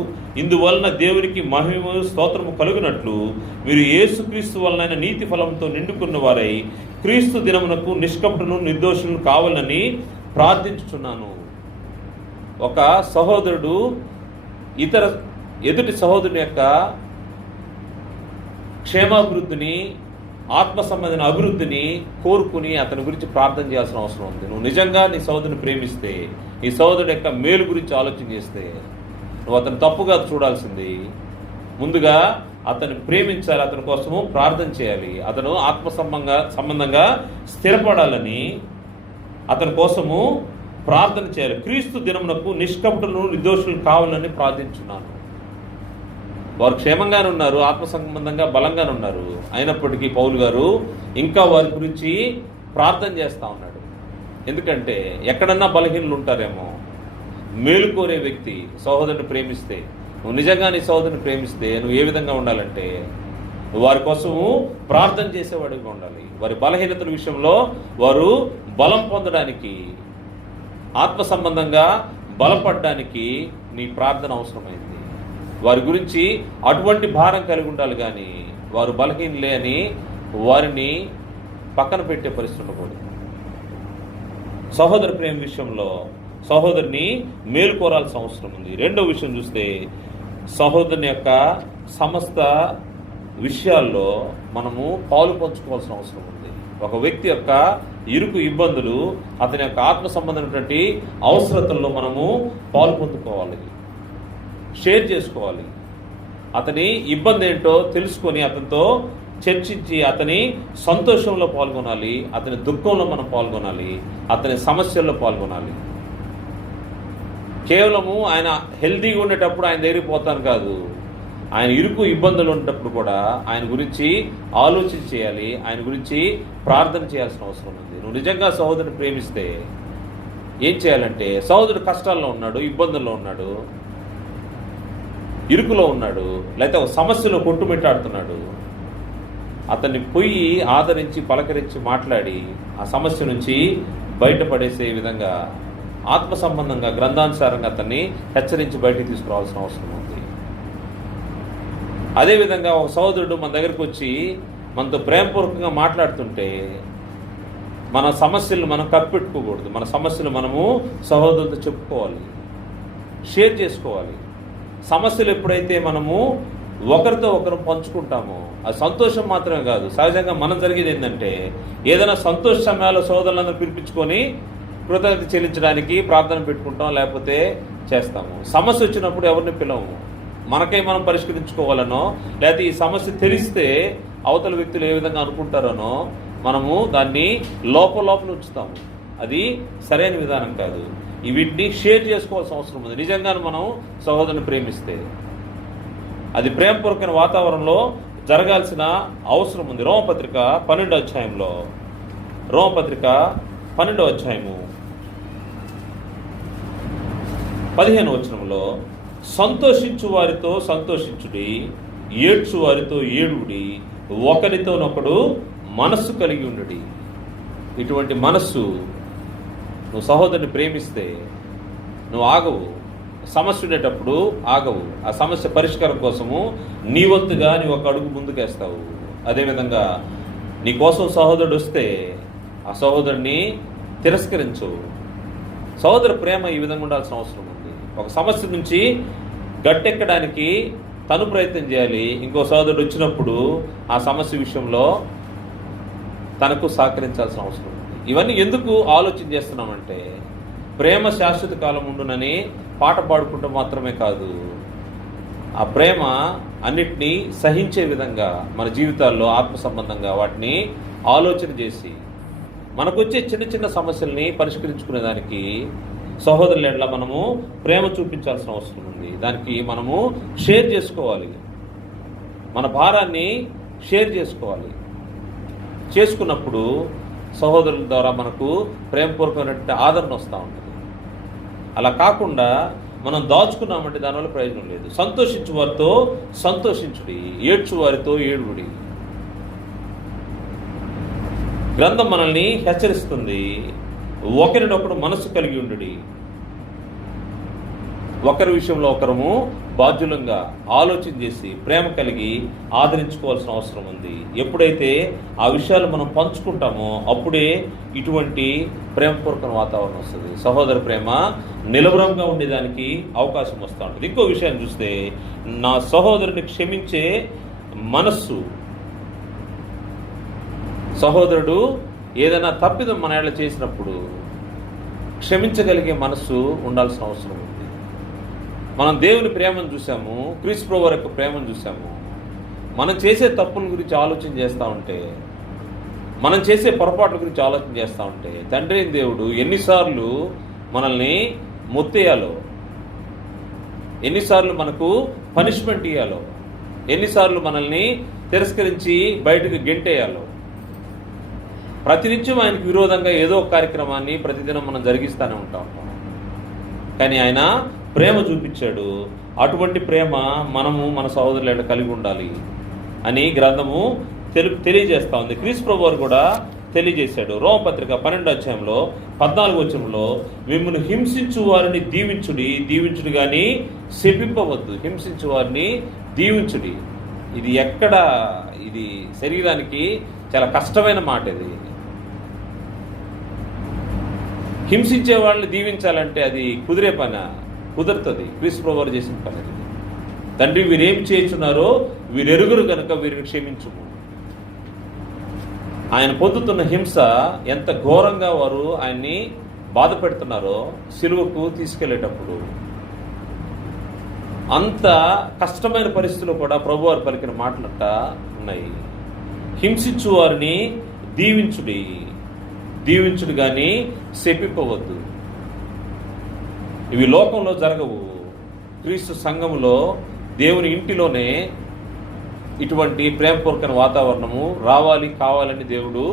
ఇందువలన దేవునికి మహిమ స్తోత్రము కలుగునట్లు మీరు యేసుక్రీస్తు వలన నీతి ఫలంతో నిండుకున్న వారై క్రీస్తు దినమునకు నిష్కపటును నిర్దోషులను కావాలని ప్రార్థించుచున్నాను. ఒక సహోదరుడు ఎదుటి సహోదరుని యొక్క క్షేమాభివృద్ధిని, ఆత్మ సంబంధించిన అభివృద్ధిని కోరుకుని అతని గురించి ప్రార్థన చేయాల్సిన అవసరం ఉంది. నువ్వు నిజంగా నీ సహోదరుని ప్రేమిస్తే, నీ సహోదరుడి యొక్క మేలు గురించి ఆలోచన చేస్తే నువ్వు అతను తప్పుగా చూడాల్సింది. ముందుగా అతన్ని ప్రేమించాలి, అతని కోసము ప్రార్థన చేయాలి, అతను ఆత్మ సంబంధంగా స్థిరపడాలని అతని కోసము ప్రార్థన చేయాలి. క్రీస్తు దినమునకు నిష్కపటులను నిర్దోషులు కావాలని ప్రార్థించున్నాను. వారు క్షేమంగానే ఉన్నారు, ఆత్మ సంబంధంగా బలంగానే ఉన్నారు. అయినప్పటికీ పౌలు గారు ఇంకా వారి గురించి ప్రార్థన చేస్తూ ఉన్నాడు. ఎందుకంటే ఎక్కడన్నా బలహీనలు ఉంటారేమో. మేలు కోరే వ్యక్తి సహోదరుని ప్రేమిస్తే, నువ్వు నిజంగా నీ సహోదరుని ప్రేమిస్తే నువ్వు ఏ విధంగా ఉండాలంటే వారి కోసము ప్రార్థన చేసేవాడిగా ఉండాలి. వారి బలహీనతల విషయంలో వారు బలం పొందడానికి, ఆత్మ సంబంధంగా బలపడడానికి నీ ప్రార్థన అవసరమైంది. వారి గురించి అటువంటి భారం కలిగి ఉండాలి. కానీ వారు బలహీనలే అని వారిని పక్కన పెట్టే పరిస్థితి ఉండకూడదు. సహోదర ప్రేమ విషయంలో సహోదరుని మేలు కోరాల్సిన అవసరం ఉంది. రెండో విషయం చూస్తే సహోదరుని యొక్క సమస్త విషయాల్లో మనము పాలు పంచుకోవాల్సిన అవసరం ఉంది. ఒక వ్యక్తి యొక్క ఇరుకు ఇబ్బందులు, అతని యొక్క ఆత్మ సంబంధమైనటువంటి అవసరతల్లో మనము పాలు పొందుకోవాలి, షేర్ చేసుకోవాలి. అతని ఇబ్బంది ఏంటో తెలుసుకొని అతనితో చర్చించి అతని సంతోషంలో పాల్గొనాలి, అతని దుఃఖంలో మనం పాల్గొనాలి, అతని సమస్యల్లో పాల్గొనాలి. కేవలము ఆయన హెల్తీగా ఉండేటప్పుడు ఆయన దగ్గరికి పోతాను కాదు, ఆయన ఇరుకు ఇబ్బందులు ఉండేటప్పుడు కూడా ఆయన గురించి ఆలోచన చేయాలి, ఆయన గురించి ప్రార్థన చేయాల్సిన అవసరం ఉంది. నువ్వు నిజంగా సహోదరుని ప్రేమిస్తే ఏం చేయాలంటే, సహోదరుడు కష్టాల్లో ఉన్నాడు, ఇబ్బందుల్లో ఉన్నాడు, ఇరుకులో ఉన్నాడు, లేకపోతే ఒక సమస్యలో కొట్టుమిట్టాడుతున్నాడు, అతన్ని పోయి ఆదరించి పలకరించి మాట్లాడి ఆ సమస్య నుంచి బయటపడేసే విధంగా ఆత్మ సంబంధంగా గ్రంథానుసారంగా అతన్ని హెచ్చరించి బయటికి తీసుకురావాల్సిన అవసరం ఉంది. అదేవిధంగా ఒక సహోదరుడు మన దగ్గరికి వచ్చి మనతో ప్రేమపూర్వకంగా మాట్లాడుతుంటే మన సమస్యలు మనం కప్పెట్టుకోకూడదు. మన సమస్యలు మనము సహోదరులతో చెప్పుకోవాలి, షేర్ చేసుకోవాలి. సమస్యలు ఎప్పుడైతే మనము ఒకరితో ఒకరు పంచుకుంటామో అది సంతోషం మాత్రమే కాదు, సహజంగా మనం జరిగేది ఏంటంటే ఏదైనా సంతోష సమయాల్లో సోదరులందరూ పిలిపించుకొని కృతజ్ఞత చెల్లించడానికి ప్రార్థన పెట్టుకుంటాం, లేకపోతే చేస్తాము. సమస్య వచ్చినప్పుడు ఎవరిని పిలవము, మనకై మనం పరిష్కరించుకోవాలనో, లేకపోతే ఈ సమస్య తెలిస్తే అవతల వ్యక్తులు ఏ విధంగా అనుకుంటారనో మనము దాన్ని లోపల ఉంచుతాము. అది సరైన విధానం కాదు. వీటిని షేర్ చేసుకోవాల్సిన అవసరం ఉంది. నిజంగా మనం సహోదరుని ప్రేమిస్తే అది ప్రేమపూర్వకమైన వాతావరణంలో జరగాల్సిన అవసరం ఉంది. రోమపత్రిక 12వ అధ్యాయంలో, రోమపత్రిక 12వ అధ్యాయము 15వ వచనంలో, సంతోషించు వారితో సంతోషించుడి, ఏడ్చు వారితో ఏడుడి, ఒకరితోనొకడు మనస్సు కలిగి ఉండుడి. ఇటువంటి మనస్సు, నువ్వు సహోదరుని ప్రేమిస్తే నువ్వు ఆగవు. సమస్య ఉండేటప్పుడు ఆగవు. ఆ సమస్య పరిష్కారం కోసము నీ వంతుగా నీవు ఒక అడుగు ముందుకేస్తావు. అదేవిధంగా నీ కోసం సహోదరుడు వస్తే ఆ సహోదరుని తిరస్కరించు. సహోదర ప్రేమ ఈ విధంగా ఉండాల్సిన అవసరం ఉంది. ఒక సమస్య నుంచి గట్టెక్కడానికి తను ప్రయత్నం చేయాలి, ఇంకో సహోదరుడు వచ్చినప్పుడు ఆ సమస్య విషయంలో తనకు సహకరించాల్సిన అవసరం ఉంది. ఇవన్నీ ఎందుకు ఆలోచన చేస్తున్నామంటే, ప్రేమ శాశ్వత కాలం ఉండునని పాట పాడుకుంటూ మాత్రమే కాదు, ఆ ప్రేమ అన్నిటినీ సహించే విధంగా మన జీవితాల్లో ఆత్మ సంబంధంగా వాటిని ఆలోచన చేసి మనకొచ్చే చిన్న చిన్న సమస్యల్ని పరిష్కరించుకునేదానికి సహోదరుల ఎడల మనము ప్రేమ చూపించాల్సిన అవసరం ఉంది. దానికి మనము షేర్ చేసుకోవాలి, మన భారాన్ని షేర్ చేసుకోవాలి. చేసుకున్నప్పుడు సహోదరుల ద్వారా మనకు ప్రేమపూర్వకమైనటువంటి ఆదరణ వస్తూ ఉంటుంది. అలా కాకుండా మనం దాచుకున్నామంటే దానివల్ల ప్రయోజనం లేదు. సంతోషించు వారితో సంతోషించుడి, ఏడ్చు వారితో ఏడుడి. గ్రంథం మనల్ని హెచ్చరిస్తుంది, ఒకరినొకడు మనసు కలిగి ఉండుడి. ఒకరి విషయంలో ఒకరము బాధ్యులంగా ఆలోచన చేసి ప్రేమ కలిగి ఆదరించుకోవాల్సిన అవసరం ఉంది. ఎప్పుడైతే ఆ విషయాలు మనం పంచుకుంటామో అప్పుడే ఇటువంటి ప్రేమపూర్వక వాతావరణం వస్తుంది. సహోదర ప్రేమ నిలబరంగా ఉండేదానికి అవకాశం వస్తూ ఉంటుంది. ఇంకో విషయాన్ని చూస్తే, నా సహోదరుని క్షమించే మనస్సు. సహోదరుడు ఏదైనా తప్పిదం మన ఏళ్ళ చేసినప్పుడు క్షమించగలిగే మనస్సు ఉండాల్సిన అవసరం ఉంది. మనం దేవుని ప్రేమను చూసాము, క్రీస్తు ప్రభువు యొక్క ప్రేమను చూసాము. మనం చేసే తప్పుల గురించి ఆలోచన చేస్తూ ఉంటే, మనం చేసే పొరపాట్ల గురించి ఆలోచన చేస్తూ ఉంటే, తండ్రి అయిన దేవుడు ఎన్నిసార్లు మనల్ని మొత్తేయాలో, ఎన్నిసార్లు మనకు పనిష్మెంట్ ఇవ్వాలో, ఎన్నిసార్లు మనల్ని తిరస్కరించి బయటకు గెంటేయాలో, ప్రతినిత్యం ఆయనకు విరోధంగా ఏదో ఒక కార్యక్రమాన్ని ప్రతిదినం మనం జరిగిస్తూనే ఉంటాం. కానీ ఆయన ప్రేమ చూపించాడు. అటువంటి ప్రేమ మనము మన సహోదరులను కలిగి ఉండాలి అని గ్రంథము తెలియజేస్తూ ఉంది. క్రీస్తు ప్రభువు వారు కూడా తెలియజేశాడు. రోమపత్రిక 12వ అధ్యాయంలో 14వ వచనంలో, మిమ్మల్ని హింసించు వారిని దీవించుడి కానీ శపింపవద్దు. హింసించు వారిని దీవించుడి. ఇది శరీరానికి చాలా కష్టమైన మాట. ఇది హింసించే వాళ్ళని దీవించాలంటే అది కుదిరే పని, కుదురుతుంది. క్రీస్తు ప్రభువు వారు చేసిన పని అది. తండ్రి, వీరేం చేయుచున్నారో వీరెరుగురు కనుక వీరిని క్షమించుము. ఆయన పొందుతున్న హింస ఎంత ఘోరంగా వారు ఆయన్ని బాధ పెడుతున్నారో సిలువకు తీసుకెళ్లేటప్పుడు, అంత కష్టమైన పరిస్థితుల్లో కూడా ప్రభువారు పలికిన మాటలంట ఉన్నాయి. హింసించు వారిని దీవించుడు కానీ శపింపవద్దు. ఇవి లోకంలో జరగవు. క్రీస్తు సంఘములో, దేవుని ఇంటిలోనే ఇటువంటి ప్రేమపూర్వక వాతావరణము కావాలని దేవుడు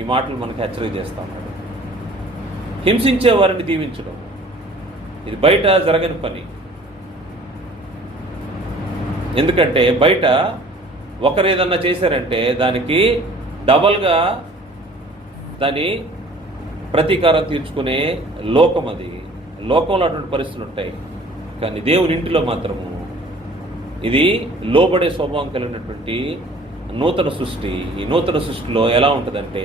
ఈ మాటలు మనకు హెచ్చరిక చేస్తా ఉన్నాడు. హింసించే వారిని దీవించడం ఇది బయట జరగని పని. ఎందుకంటే బయట ఒకరు ఏదన్నా చేశారంటే దానికి డబల్గా దాని ప్రతీకారం తీర్చుకునే లోకం అది. లోకంలో అటువంటి పరిస్థితులు ఉంటాయి. కానీ దేవుని ఇంటిలో మాత్రము ఇది లోబడే స్వభావం కలిగినటువంటి నూతన సృష్టి. ఈ నూతన సృష్టిలో ఎలా ఉంటుందంటే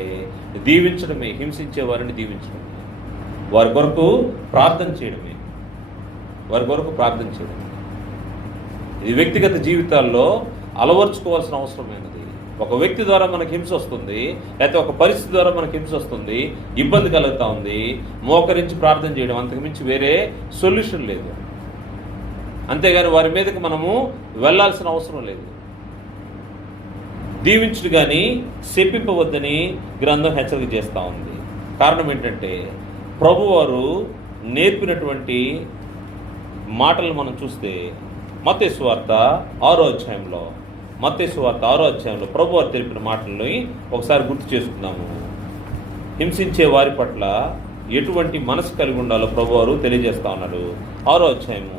దీవించడమే, హింసించే వారిని దీవించడమే, వారి కొరకు ప్రార్థన చేయడమే. ఇది వ్యక్తిగత జీవితాల్లో అలవర్చుకోవాల్సిన అవసరమైనది. ఒక వ్యక్తి ద్వారా మనకు హింస వస్తుంది, లేకపోతే ఒక పరిస్థితి ద్వారా మనకు హింస వస్తుంది, ఇబ్బంది కలుగుతూ ఉంది, మోకరించి ప్రార్థన చేయడం, అంతకుమించి వేరే సొల్యూషన్ లేదు. అంతేగాని వారి మీదకి మనము వెళ్లాల్సిన అవసరం లేదు. దీవించుడు కానీ శపింపవద్దని గ్రంథం హెచ్చరిక చేస్తూ ఉంది. కారణం ఏంటంటే ప్రభువారు నేర్పినటువంటి మాటలు మనం చూస్తే మత్తయి సువార్త 6వ అధ్యాయంలో ప్రభువారు తెలిపిన మాటలని ఒకసారి గుర్తు చేసుకుందాము. హింసించే వారి పట్ల ఎటువంటి మనసు కలిగి ఉండాలో ప్రభువారు తెలియజేస్తా ఉన్నాడు. 6వ అధ్యాయము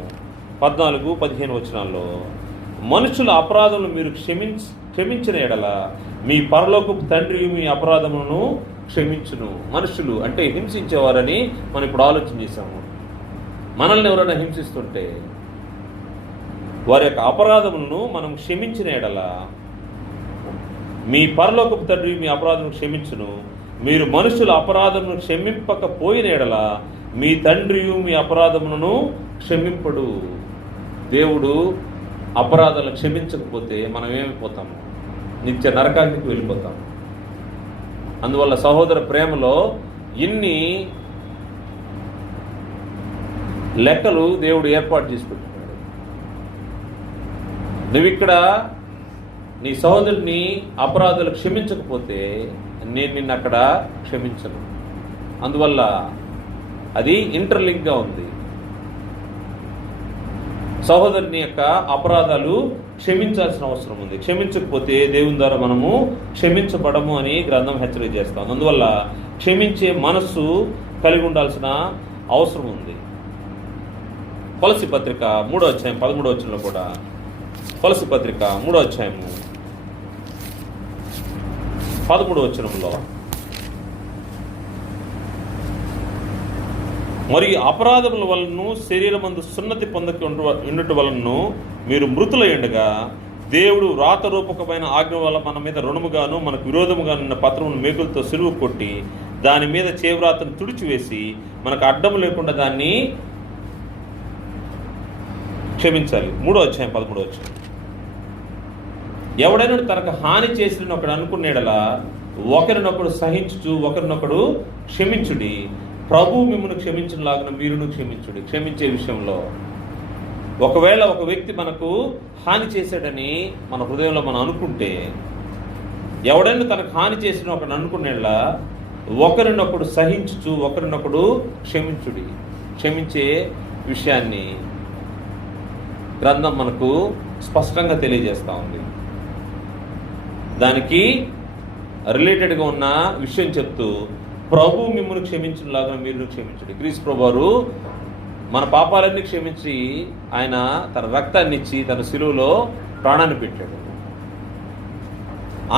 14-15 వచనాల్లో, మనుషుల అపరాధములు మీరు క్షమించిన ఎడల మీ పరలోకపు తండ్రి మీ అపరాధములను క్షమించును. మనుషులు అంటే హింసించేవారని మనం ఇప్పుడు ఆలోచన చేశాము. మనల్ని ఎవరైనా హింసిస్తుంటే వారి యొక్క అపరాధములను మనం క్షమించిన ఎడల మీ పరలోకపు తండ్రి మీ అపరాధములను క్షమించును. మీరు మనుషుల అపరాధములను క్షమింపకపోయిన ఎడల మీ తండ్రి మీ అపరాధములను క్షమింపడు. దేవుడు అపరాధాలను క్షమించకపోతే మనం ఏమైపోతాము? నిత్య నరకానికి వెళ్ళిపోతాము. అందువల్ల సహోదర ప్రేమలో ఇన్ని లెక్కలు దేవుడు ఏర్పాటు చేసి పెట్టుకున్నాడు. నువ్విక్కడ నీ సహోదరుని అపరాధాలు క్షమించకపోతే నేను నిన్ను అక్కడ క్షమించను. అందువల్ల అది ఇంటర్లింక్గా ఉంది. సహోదరుని యొక్క అపరాధాలు క్షమించాల్సిన అవసరం ఉంది. క్షమించకపోతే దేవుని ద్వారా మనము క్షమించబడము అని గ్రంథం హెచ్చరిక చేస్తాం. అందువల్ల క్షమించే మనస్సు కలిగి ఉండాల్సిన అవసరం ఉంది. కొలస్సీ పత్రిక 3వ అధ్యాయం 13వ వచనంలో కూడా, కొలస్సీ పత్రిక 3వ అధ్యాయము 13వ వచనంలో, మరియు అపరాధముల వలన శరీరమందు సున్నతి పొందక ఉండటం వలన మీరు మృతులయ్యుండగా దేవుడు వ్రాతరూపకమైన ఆజ్ఞ వల్ల మన మీద రుణముగాను మనకు విరోధముగాను ఉన్న పత్రమును మేకులతో సిలువ కొట్టి దాని మీద చేవ్రాతను తుడిచివేసి మనకు అడ్డము లేకుండా దాన్ని క్షమించాలి. 3వ అధ్యాయం 13వ వచనం. ఎవడైనా తనకు హాని చేసిన ఒకడు అనుకునేడలా ఒకరినొకడు సహించుచు ఒకరినొకడు క్షమించుడి, ప్రభు మిమ్మల్ని క్షమించలాగిన మీరును క్షమించుడి. క్షమించే విషయంలో ఒకవేళ ఒక వ్యక్తి మనకు హాని చేశాడని మన హృదయంలో మనం అనుకుంటే, ఎవడైనా తనకు హాని చేసిన ఒకడు అనుకునేలా ఒకరినొకడు సహించుచు ఒకరినొకడు క్షమించుడి. క్షమించే విషయాన్ని గ్రంథం మనకు స్పష్టంగా తెలియజేస్తూ ఉంది. దానికి రిలేటెడ్గా ఉన్న విషయం చెప్తూ, ప్రభు మిమ్మల్ని క్షమించలాగా మీరు క్షమించుడి. క్రీస్తు ప్రభువారు మన పాపాలన్నీ క్షమించి ఆయన తన రక్తాన్ని ఇచ్చి తన శిలువలో ప్రాణాన్ని పెట్టాడు.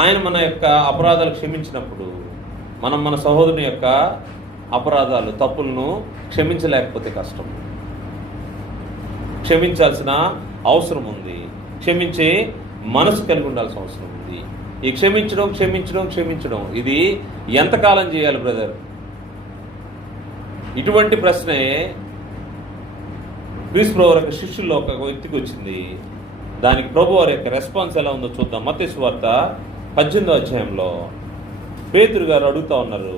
ఆయన మన యొక్క అపరాధాలు క్షమించినప్పుడు మనం మన సహోదరుని యొక్క అపరాధాలు తప్పులను క్షమించలేకపోతే కష్టం. క్షమించాల్సిన అవసరం ఉంది. క్షమించే మనసు కలిగి ఉండాల్సిన అవసరం ఉంది. ఈ క్షమించడం క్షమించడం క్షమించడం ఇది ఎంతకాలం చేయాలి బ్రదర్? ఇటువంటి ప్రశ్నే క్రీస్తు ప్రభువు యొక్క శిష్యుల్లో ఒక వ్యక్తికి వచ్చింది. దానికి ప్రభు వారి యొక్క రెస్పాన్స్ ఎలా ఉందో చూద్దాం. మత్తయి సువార్త 18వ అధ్యాయంలో పేతురు గారు అడుగుతా ఉన్నారు.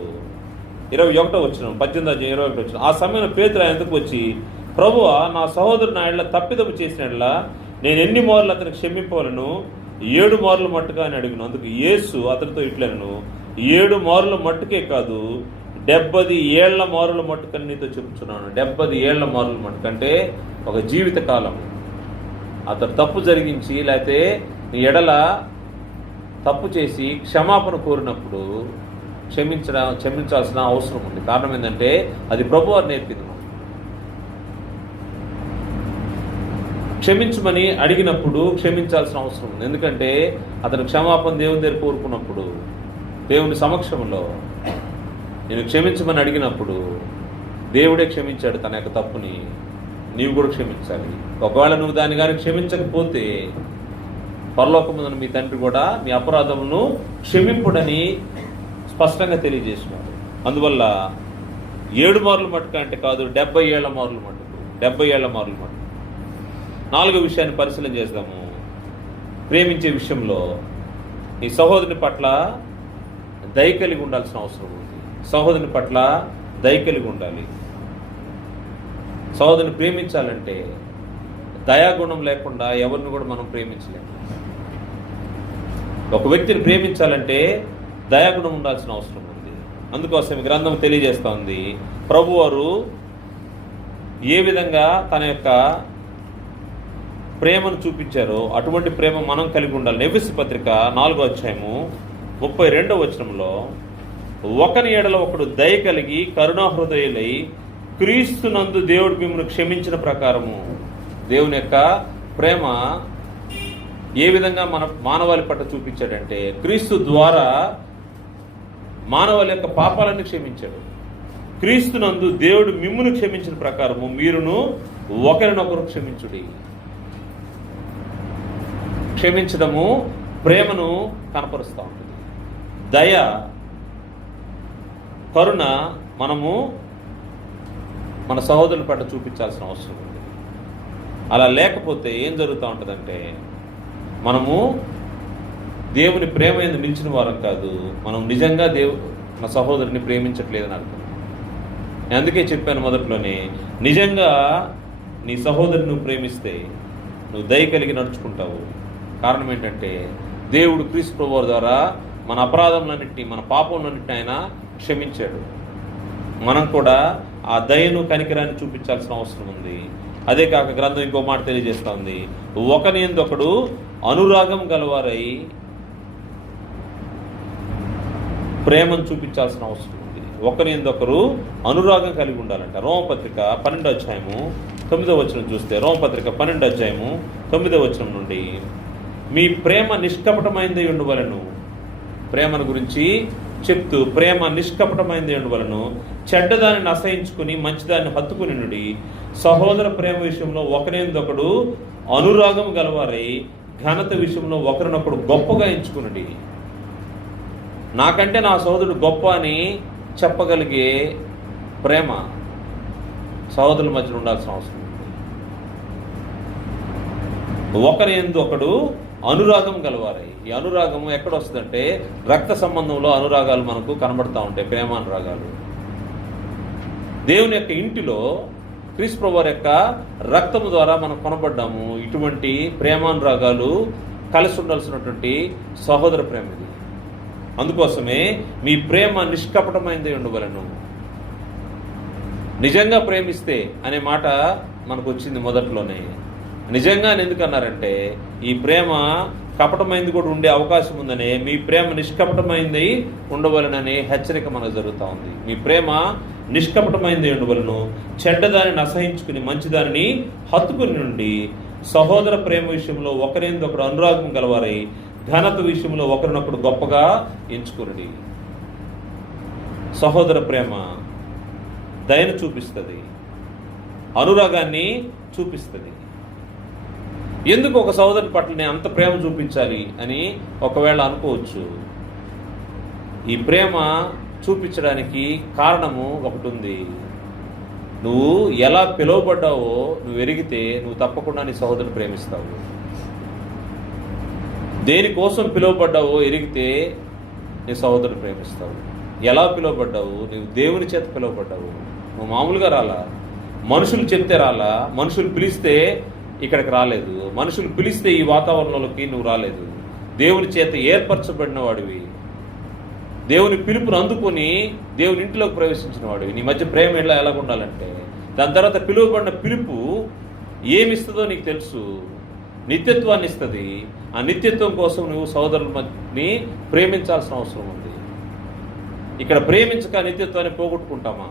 21వ వచనం, 18వ అధ్యాయం 21వ వచనం. ఆ సమయంలో పేతురు ఆయనకు వచ్చి, ప్రభువా, నా సహోదరుని ఆయన తప్పిదము చేసినట్లా నేను ఎన్ని మార్లు అతనికి క్షమింపవలను? 7 మార్లు మట్టుగా అని అడిగిన. అందుకు యేసు అతనితో ఇట్లనను, 7 మార్లు మట్టుకే కాదు 70 ఏళ్ల మారుల మట్టుకని నీతో చెప్పుచున్నాను. 70 ఏళ్ల మారుల మట్టుకు అంటే ఒక జీవిత కాలం. అతను తప్పు జరిగించి లేకపోతే నీ ఎడల తప్పు చేసి క్షమాపణ కోరినప్పుడు క్షమించాల్సిన అవసరం ఉంది. కారణం ఏంటంటే అది ప్రభువారు నేర్పింది. క్షమించమని అడిగినప్పుడు క్షమించాల్సిన అవసరం ఉంది. ఎందుకంటే అతను క్షమాపణ దేవుని దగ్గర కోరుకున్నప్పుడు, దేవుని సమక్షంలో నేను క్షమించమని అడిగినప్పుడు దేవుడే క్షమించాడు తన యొక్క తప్పుని. నీవు కూడా క్షమించాలి. ఒకవేళ నువ్వు దాన్ని కానీ క్షమించకపోతే పరలోకమున మీ తండ్రి కూడా మీ అపరాధమును క్షమింపుడని స్పష్టంగా తెలియజేసినాడు. అందువల్ల 7 మార్లు మట్టుకు అంటే కాదు 70 ఏళ్ల మార్లు మట్టుకు, 70 ఏళ్ల మార్లు మట్టుకు. 4వ విషయాన్ని పరిశీలన చేద్దాము. ప్రేమించే విషయంలో నీ సహోదరుని పట్ల దయ కలిగి ఉండాల్సిన అవసరం ఉంది. సహోదరుని పట్ల దయ కలిగి ఉండాలి. సహోదరుని ప్రేమించాలంటే దయాగుణం లేకుండా ఎవరిని కూడా మనం ప్రేమించలేము. ఒక వ్యక్తిని ప్రేమించాలంటే దయాగుణం ఉండాల్సిన అవసరం ఉంది. అందుకోసం గ్రంథం తెలియజేస్తూ ఉంది, ప్రభువారు ఏ విధంగా తన యొక్క ప్రేమను చూపించారో అటువంటి ప్రేమ మనం కలిగి ఉండాలి. ఎఫెసీ పత్రిక 4వ అధ్యాయము 32వ వచనంలో, ఒకని ఎడల ఒకడు దయ కలిగి కరుణాహృదయులై క్రీస్తునందు దేవుడు మిమ్మల్ని క్షమించిన ప్రకారము. దేవుని యొక్క ప్రేమ ఏ విధంగా మన మానవాళి పట్ల చూపించాడంటే క్రీస్తు ద్వారా మానవాళి యొక్క పాపాలను క్షమించాడు. క్రీస్తునందు దేవుడు మిమ్మును క్షమించిన ప్రకారము మీరును ఒకరినొకరు క్షమించుడి. క్షమించడము ప్రేమను కనపరుస్తూ ఉంటుంది. దయ, కరుణ మనము మన సహోదరుల పట్ల చూపించాల్సిన అవసరం ఉంది. అలా లేకపోతే ఏం జరుగుతూ ఉంటుందంటే మనము దేవుని ప్రేమ ఎందు నిలిచిన వారం కాదు, మనం నిజంగా మన సహోదరుని ప్రేమించట్లేదని అర్థం. నేను అందుకే చెప్పాను మొదట్లోనే, నిజంగా నీ సహోదరుని నువ్వు ప్రేమిస్తే నువ్వు దయ కలిగి నడుచుకుంటావు. కారణం ఏంటంటే దేవుడు క్రీస్తు ప్రభువు ద్వారా మన అపరాధములన్నింటినీ, మన పాపములన్నింటినీ ఆయన క్షమించాడు. మనం కూడా ఆ దయను, కనికరాన్ని చూపించాల్సిన అవసరం ఉంది. అదే కాక గ్రంథం ఇంకో మాట తెలియజేస్తూ ఉంది, ఒకని యందు ఒకడు అనురాగం గలవారై ప్రేమను చూపించాల్సిన అవసరం ఉంది. ఒకరి యందు ఒకరు అనురాగం కలిగి ఉండాలంట. రోమపత్రిక 12వ అధ్యాయము 9వ వచనం చూస్తే, రోమపత్రిక 12వ అధ్యాయము 9వ వచనం నుండి, మీ ప్రేమ నిష్కపటమైనది ఉండవలను, ప్రేమను గురించి చెప్తూ, ప్రేమ నిష్కపటమైనది ఉండవలను, చెడ్డదానిని అసహించుకుని మంచిదాన్ని హత్తుకుని నుండి, సహోదర ప్రేమ విషయంలో ఒకరినొకడు అనురాగం గలవారై ఘనత విషయంలో ఒకరినొకడు గొప్పగా ఎంచుకునుడి. నాకంటే నా సహోదరుడు గొప్ప అని చెప్పగలిగే ప్రేమ సహోదరుల మధ్య ఉండాల్సిన అవసరం ఉంది. ఒకరి యందు ఒకడు అనురాగం గలవారై. ఈ అనురాగము ఎక్కడ వస్తుందంటే రక్త సంబంధంలో అనురాగాలు మనకు కనబడతా ఉంటాయి, ప్రేమానురాగాలు. దేవుని యొక్క ఇంటిలో క్రీస్తు ప్రభువారి యొక్క రక్తము ద్వారా మనం కొనబడ్డాము. ఇటువంటి ప్రేమానురాగాలు కలిసి ఉండాల్సినటువంటి సహోదర ప్రేమ ఇది. అందుకోసమే మీ ప్రేమ నిష్కపటమైనది ఉండవలను. నిజంగా ప్రేమిస్తే అనే మాట మనకు వచ్చింది మొదట్లోనే. నిజంగా ఎందుకన్నారంటే ఈ ప్రేమ కపటమైంది కూడా ఉండే అవకాశం ఉందనే, మీ ప్రేమ నిష్కపటమైంది ఉండవలననే హెచ్చరిక మనకు జరుగుతూ ఉంది. మీ ప్రేమ నిష్కపటమైంది ఉండవలను, చెడ్డదానిని అసహించుకుని మంచిదానిని హత్తుకుని నుండి, సహోదర ప్రేమ విషయంలో ఒకరిని ఒకడు అనురాగం గలవారై ఘనత విషయంలో ఒకరినొకడు గొప్పగా ఎంచుకుని. సహోదర ప్రేమ దయను చూపిస్తుంది, అనురాగాన్ని చూపిస్తుంది. ఎందుకు ఒక సహోదరుని పట్ల నేను అంత ప్రేమ చూపించాలి అని ఒకవేళ అనుకోవచ్చు. ఈ ప్రేమ చూపించడానికి కారణము ఒకటి ఉంది. నువ్వు ఎలా పిలువబడ్డావో నువ్వు ఎరిగితే నువ్వు తప్పకుండా నీ సహోదరుని ప్రేమిస్తావు. దేనికోసం పిలువబడ్డావో ఎరిగితే నీ సహోదరుని ప్రేమిస్తావు. ఎలా పిలువబడ్డావు? నువ్వు దేవుని చేత పిలువబడ్డావు. నువ్వు మామూలుగా రాలా, మనుషులు చెప్తే రాలా, మనుషులు పిలిస్తే ఇక్కడికి రాలేదు, మనుషులు పిలిస్తే ఈ వాతావరణంలోకి నువ్వు రాలేదు. దేవుని చేత ఏర్పరచబడిన వాడివి, దేవుని పిలుపును అందుకొని దేవుని ఇంట్లోకి ప్రవేశించిన వాడివి. నీ మధ్య ప్రేమ ఎలా ఉండాలంటే, దాని తర్వాత పిలువబడిన పిలుపు ఏమిస్తుందో నీకు తెలుసు, నిత్యత్వాన్ని ఇస్తుంది. ఆ నిత్యత్వం కోసం నువ్వు సహోదరుని ప్రేమించాల్సిన అవసరం ఉంది. ఇక్కడ ప్రేమించక నిత్యత్వాన్ని పోగొట్టుకుంటామా?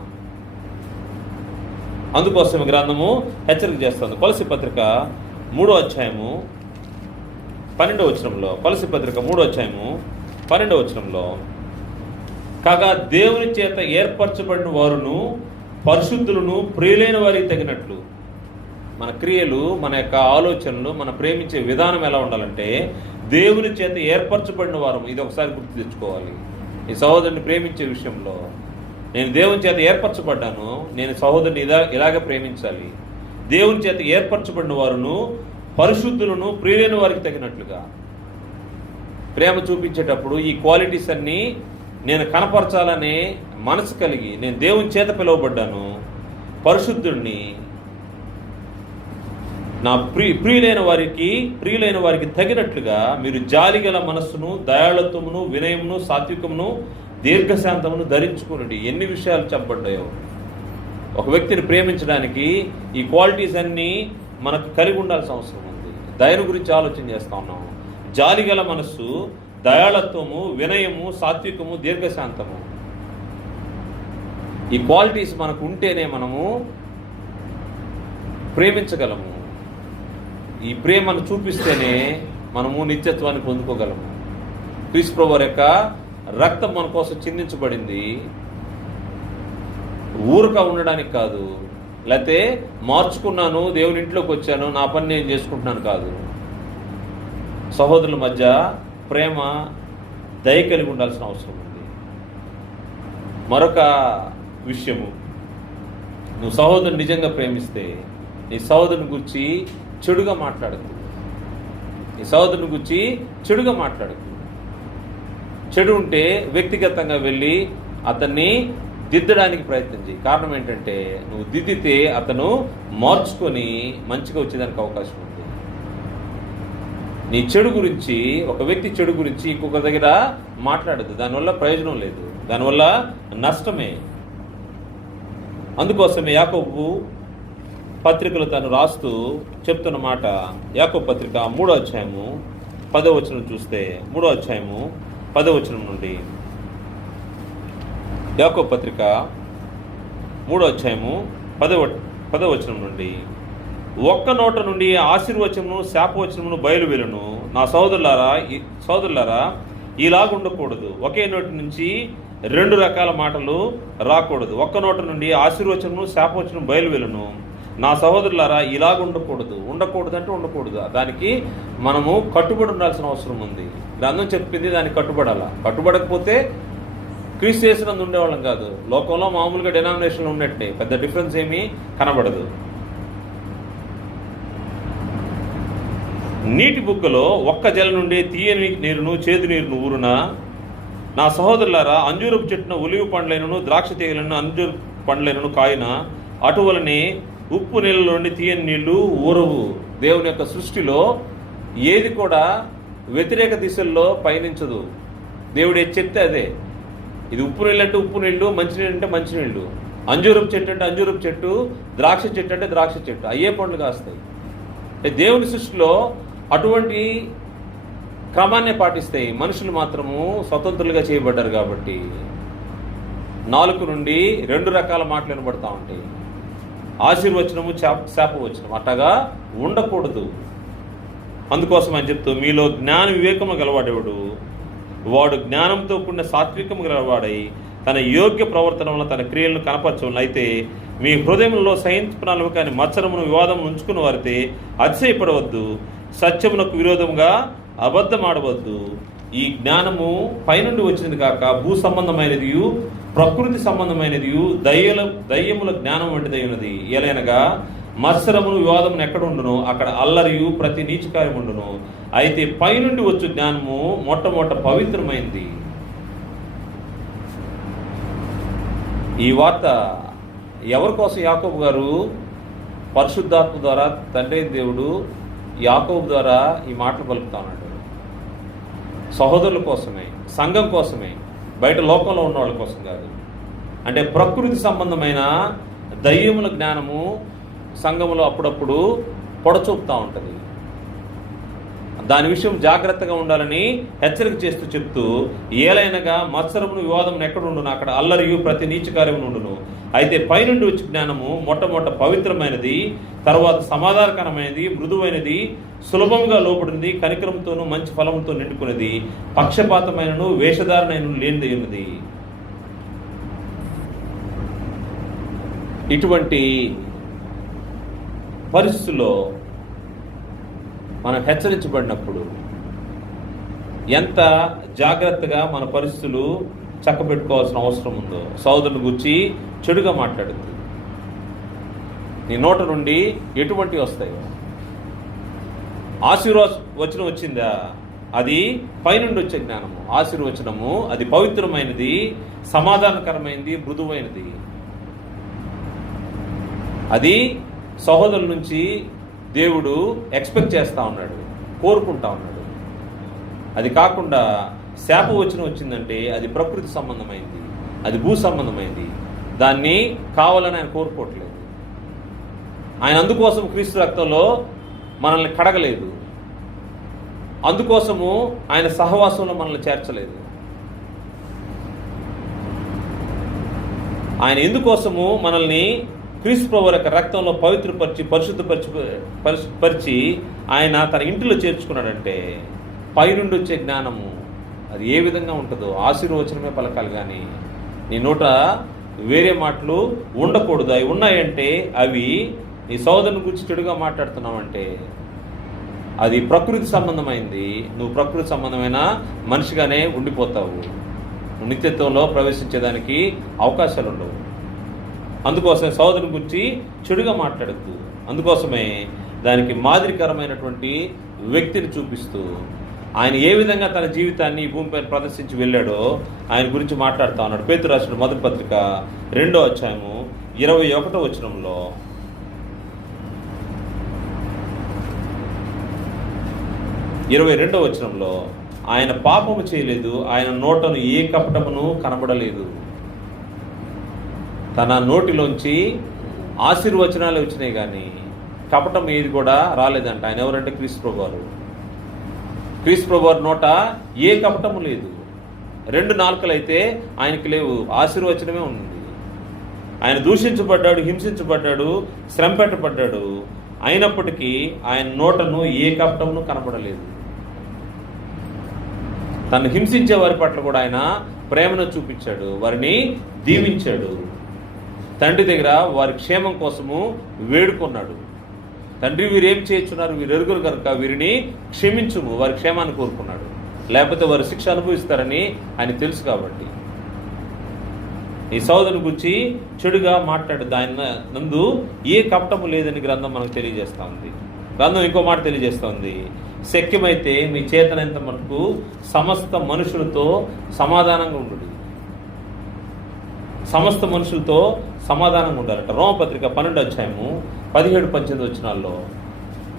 అందుకోసం గ్రంథము హెచ్చరిక చేస్తుంది. కొలస్సీ పత్రిక 3వ అధ్యాయము 12వ వచనంలో, కొలస్సీ పత్రిక 3వ అధ్యాయము 12వ వచనంలో, కాగా దేవుని చేత ఏర్పరచబడిన వారును పరిశుద్ధులను ప్రియులైన వారికి తగినట్లు, మన క్రియలు, మన యొక్క ఆలోచనలు, మన ప్రేమించే విధానం ఎలా ఉండాలంటే దేవుని చేత ఏర్పరచబడిన వారు. ఇది ఒకసారి గుర్తు తెచ్చుకోవాలి. ఈ సహోదరుని ప్రేమించే విషయంలో నేను దేవుని చేత ఏర్పరచబడ్డాను, నేను సహోదరుని ఇలాగ ప్రేమించాలి. దేవుని చేత ఏర్పరచబడిన వారును పరిశుద్ధులను ప్రియులైన వారికి తగినట్లుగా ప్రేమ చూపించేటప్పుడు ఈ క్వాలిటీస్ అన్నీ నేను కనపరచాలనే మనసు కలిగి, నేను దేవుని చేత పిలువబడ్డాను, పరిశుద్ధుడిని, నా ప్రియులైన వారికి తగినట్లుగా మీరు జాలిగల మనస్సును, దయాళత్వమును, వినయమును, సాత్వికమును, దీర్ఘశాంతమును ధరించుకుని. ఎన్ని విషయాలు చెప్పబడ్డాయో. ఒక వ్యక్తిని ప్రేమించడానికి ఈ క్వాలిటీస్ అన్నీ మనకు కలిగి ఉండాల్సిన అవసరం ఉంది. దయను గురించి ఆలోచన చేస్తూ ఉన్నాం. జాలిగల మనస్సు, దయాళత్వము, వినయము, సాత్వికము, దీర్ఘశాంతము, ఈ క్వాలిటీస్ మనకు ఉంటేనే మనము ప్రేమించగలము. ఈ ప్రేమను చూపిస్తేనే మనము నిత్యత్వాన్ని పొందుకోగలము. క్రీస్తు ప్రభువారి యొక్క రక్తం మన కోసం చిందించబడింది ఊరక ఉండడానికి కాదు, లేకపోతే మార్చుకున్నాను, దేవుని ఇంట్లోకి వచ్చాను, నా పని నేను చేసుకుంటున్నాను కాదు. సహోదరుల మధ్య ప్రేమ, దయ కలిగి ఉండాల్సిన అవసరం ఉంది. మరొక విషయము, నువ్వు సహోదరుని నిజంగా ప్రేమిస్తే నీ సహోదరుని గురించి చెడుగా మాట్లాడకు. నీ సహోదరుని గురించి చెడుగా మాట్లాడకు. చెడు ఉంటే వ్యక్తిగతంగా వెళ్ళి అతన్ని దిద్దడానికి ప్రయత్నం చేయి. కారణం ఏంటంటే నువ్వు దిద్దితే అతను మార్చుకొని మంచిగా వచ్చేదానికి అవకాశం ఉంది. నీ చెడు గురించి, ఒక వ్యక్తి చెడు గురించి ఇంకొక దగ్గర మాట్లాడద్దు. దానివల్ల ప్రయోజనం లేదు, దానివల్ల నష్టమే. అందుకోసమే యాకోబు పత్రికలు తను రాస్తూ చెప్తున్న మాట, యాకోబు పత్రిక 3వ అధ్యాయము 10వ వచనం చూస్తే, 3వ అధ్యాయము 10వ వచనం నుండి, యాకోబు పత్రిక 3వ అధ్యాయము 10వ వచనం నుండి, ఒక్క నోట నుండి ఆశీర్వచనమును శాపవచనమును బయలువెలును. నా సోదరులారా ఇలాగుండకూడదు. ఒకే నోటి నుంచి 2 రకాల మాటలు రాకూడదు. ఒక్క నోట నుండి ఆశీర్వచనము శాపవచనం బయలువెలును. నా సహోదరులారా ఉండకూడదు అంటే ఉండకూడదు. దానికి మనము కట్టుబడి ఉండాల్సిన అవసరం ఉంది. గ్రంథం చెప్పింది దానికి కట్టుబడాలా. కట్టుబడకపోతే క్రీస్తు యేసునందు ఉండేవాళ్ళం కాదు, లోకంలో మామూలుగా డినామినేషన్లు ఉన్నట్టే, పెద్ద డిఫరెన్స్ ఏమీ కనబడదు. నీటి బుగ్గలో ఒక్క జల నుండి తీయని నీరును చేదు నీరును ఊరున. నా సహోదరులారా అంజూరపు చెట్టున ఒలివ పండ్లైనను ద్రాక్ష తీగలను అంజూరు పండ్లైనను కాయన అటువలనే ఉప్పు నీళ్ళ నుండి తీయని నీళ్లు ఊరవు. దేవుని యొక్క సృష్టిలో ఏది కూడా వ్యతిరేక దిశల్లో పయనించదు. దేవుడు ఏది చెప్తే అదే. ఇది ఉప్పు నీళ్ళు అంటే ఉప్పు నీళ్లు, మంచినీళ్ళు అంటే మంచినీళ్ళు, అంజూరపు చెట్టు అంటే అంజూరపు చెట్టు, ద్రాక్ష చెట్టు అంటే ద్రాక్ష చెట్టు, అయ్యే పండ్లు కాస్తాయి. దేవుని సృష్టిలో అటువంటి క్రమాన్నే పాటిస్తాయి. మనుషులు మాత్రము స్వతంత్రులుగా చేయబడ్డారు కాబట్టి నాలుక నుండి 2 రకాల మాటలు వినబడతా ఉంటాయి. ఆశీర్వచనము శాపవచనం అట్టగా ఉండకూడదు. అందుకోసం అని చెప్తూ, మీలో జ్ఞాన వివేకము గలవాడేవాడు వాడు జ్ఞానంతో కూడిన సాత్వికము గలవాడై తన యోగ్య ప్రవర్తన వల్ల తన క్రియలను కనపరచవలను. అయితే మీ హృదయంలో సహించుకున్నాను కానీ మత్సరమును వివాదమును ఉంచుకున్న వారితే అతిశయపడవద్దు, సత్యమునకు విరోధముగా అబద్ధమాడవద్దు. ఈ జ్ఞానము పైనుండి వచ్చినది కాక భూ సంబంధమైనది, ప్రకృతి సంబంధమైనది, దయ్యముల జ్ఞానం వంటిదై ఉన్నది. ఎలైనగా మత్సరమును వివాదమును ఎక్కడ ఉండును అక్కడ అల్లరియు ప్రతి నీచకార్యం ఉండును. అయితే పైనుండి వచ్చు జ్ఞానము మొట్టమొదట పవిత్రమైంది. ఈ వార్త ఎవరి కోసం యాకోబు గారు పరిశుద్ధాత్మ ద్వారా తండ్రి దేవుడు యాకోబు ద్వారా ఈ మాటలు పలుకుతా ఉన్నాడు. సహోదరుల కోసమే, సంఘం కోసమే, బయట లోకంలో ఉన్న వాళ్ళ కోసం కాదు. అంటే ప్రకృతి సంబంధమైన దయ్యముల జ్ఞానము సంఘములో అప్పుడప్పుడు పొడచూపుతూ ఉంటుంది. దాని విషయం జాగ్రత్తగా ఉండాలని హెచ్చరిక చేస్తూ చెప్తూ, ఏలైనగా మత్సరమును వివాదమును ఎక్కడ ఉండును అక్కడ అల్లరియు ప్రతి నీచకార్యమును ఉండును. అయితే పైనుండి వచ్చి జ్ఞానము మొట్టమొదట పవిత్రమైనది, తర్వాత సమాధానకరమైనది, మృదువైనది, సులభంగా లోబడింది, కనికరంతోనూ మంచి ఫలముతో నిండుకున్నది, పక్షపాతమైనను వేషధారణను లేనిది ఉన్నది. ఇటువంటి పరిస్థితుల్లో మనం హెచ్చరించబడినప్పుడు ఎంత జాగ్రత్తగా మన పరిస్థితులు చక్కబెట్టుకోవాల్సిన అవసరం ఉందో. సోదరుని గురించి చెడుగా మాట్లాడుతుంది, నీ నోట నుండి ఎటువంటి వస్తాయో. ఆశీర్వచనం వచ్చిందా, అది పైనుండి వచ్చే జ్ఞానము. ఆశీర్వచనము అది పవిత్రమైనది, సమాధానకరమైనది, మృదువైనది. అది సహోదరుల నుంచి దేవుడు ఎక్స్పెక్ట్ చేస్తూ ఉన్నాడు, కోరుకుంటా ఉన్నాడు. అది కాకుండా శాపవచనం వచ్చిందంటే అది ప్రకృతి సంబంధమైంది, అది భూ సంబంధమైంది. దాన్ని కావాలని ఆయన కోరుకోవట్లేదు. ఆయన అందుకోసం క్రీస్తు రక్తంలో మనల్ని కడగలేదు, అందుకోసము ఆయన సహవాసంలో మనల్ని చేర్చలేదు. ఆయన ఎందుకోసము మనల్ని క్రీస్తు ప్రభువు యొక్క రక్తంలో పవిత్రపరిచి పరిశుద్ధపరిచి ఆయన తన ఇంటిలో చేర్చుకున్నాడంటే పైనుండి వచ్చే జ్ఞానము అది ఏ విధంగా ఉంటుందో ఆశీర్వచనమే పలకాలి. కానీ నీ నోట వేరే మాటలు ఉండకూడదు. అవి ఉన్నాయంటే అవి నీ సోదరుని గురించి చెడుగా మాట్లాడుతున్నావంటే అది ప్రకృతి సంబంధమైంది. నువ్వు ప్రకృతి సంబంధమైన మనిషిగానే ఉండిపోతావు. నిత్యత్వంలో ప్రవేశించేదానికి అవకాశాలు ఉండవు. అందుకోసమే సోదరుని గురించి చెడుగా మాట్లాడద్దు. అందుకోసమే దానికి మాదిరికరమైనటువంటి వ్యక్తిని చూపిస్తూ ఆయన ఏ విధంగా తన జీవితాన్ని ఈ భూమిపైన ప్రదర్శించి వెళ్ళాడో ఆయన గురించి మాట్లాడుతూ ఉన్నాడు. పేతురు రాసిన మొదటి పత్రిక 2వ అధ్యాయము 21వ వచనంలో, 22వ వచనంలో ఆయన పాపము చేయలేదు, ఆయన నోటను ఏ కపటమును కనబడలేదు. తన నోటిలోంచి ఆశీర్వచనాలు వచ్చినాయి కానీ కపటం ఏది కూడా రాలేదంట. ఆయన ఎవరంటే క్రీస్తు ప్రభువారు. క్రీస్తు ప్రభువారి నోట ఏ కపటము లేదు. 2 నాలుకలైతే ఆయనకి లేవు, ఆశీర్వచనమే ఉంది. ఆయన దూషించబడ్డాడు, హింసించబడ్డాడు, శ్రమ పెట్టబడ్డాడు. అయినప్పటికీ ఆయన నోటను ఏ కపటమును కనబడలేదు. తను హింసించే వారి పట్ల కూడా ఆయన ప్రేమను చూపించాడు, వారిని దీవించాడు. తండ్రి దగ్గర వారి క్షేమం కోసము వేడుకున్నాడు. తండ్రి వీరేం చేస్తున్నారు, వీరు ఎరుగురు కనుక వీరిని క్షమించుము, వారి క్షేమాన్ని కోరుకున్నాడు. లేకపోతే వారు శిక్ష అనుభవిస్తారని ఆయన తెలుసు. కాబట్టి ఈ సోదరుని గురించి చెడుగా మాట్లాడదు. ఆయన నందు ఏ కపటము లేదని గ్రంథం మనకు తెలియజేస్తూ ఉంది. గ్రంథం ఇంకో మాట తెలియజేస్తూ ఉంది, శక్యమైతే మీ చేతనంత మటుకు సమస్త మనుషులతో సమాధానంగా ఉండు. సమస్త మనుషులతో సమాధానంగా ఉండాలట. రోమపత్రిక 12వ అధ్యాయము 17-18 వచనాల్లో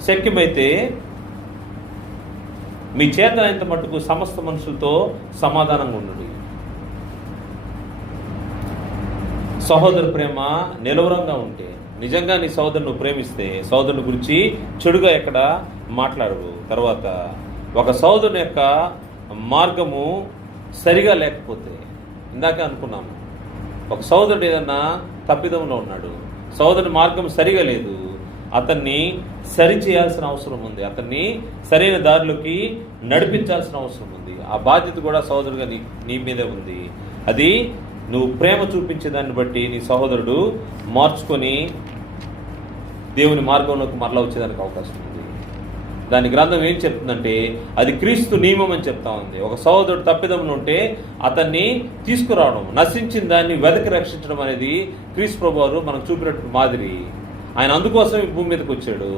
శక్యమైతే మీ చేతనంత మటుకు సమస్త మనుషులతో సమాధానంగా ఉండు. సహోదరు ప్రేమ నిలవరంగా ఉంటే, నిజంగా నీ సోదరుని ప్రేమిస్తే సోదరుని గురించి చెడుగా ఎక్కడ మాట్లాడవు. తర్వాత ఒక సోదరుని యొక్క మార్గము సరిగా లేకపోతే, ఇందాకే అనుకున్నాము, ఒక సోదరుడు ఏదన్నా తప్పిదంలో ఉన్నాడు, సోదరుని మార్గం సరిగా లేదు, అతన్ని సరి చేయాల్సిన అవసరం ఉంది, అతన్ని సరైన దారిలోకి నడిపించాల్సిన అవసరం ఉంది. ఆ బాధ్యత కూడా సోదరుగా నీ మీదే ఉంది. అది నువ్వు ప్రేమ చూపించే దాన్ని బట్టి నీ సహోదరుడు మార్చుకొని దేవుని మార్గంలోకి మరలా వచ్చేదానికి అవకాశం ఉంది. దాని గ్రంథం ఏం చెప్తుందంటే అది క్రీస్తు నియమం అని చెప్తా ఉంది. ఒక సహోదరుడు తప్పిదములు ఉంటే అతన్ని తీసుకురావడం, నశించిన దాన్ని వెదకి రక్షించడం అనేది క్రీస్తు ప్రభువారు మనకు చూపినట్టు మాదిరి. ఆయన అందుకోసం ఈ భూమి మీదకి వచ్చాడు.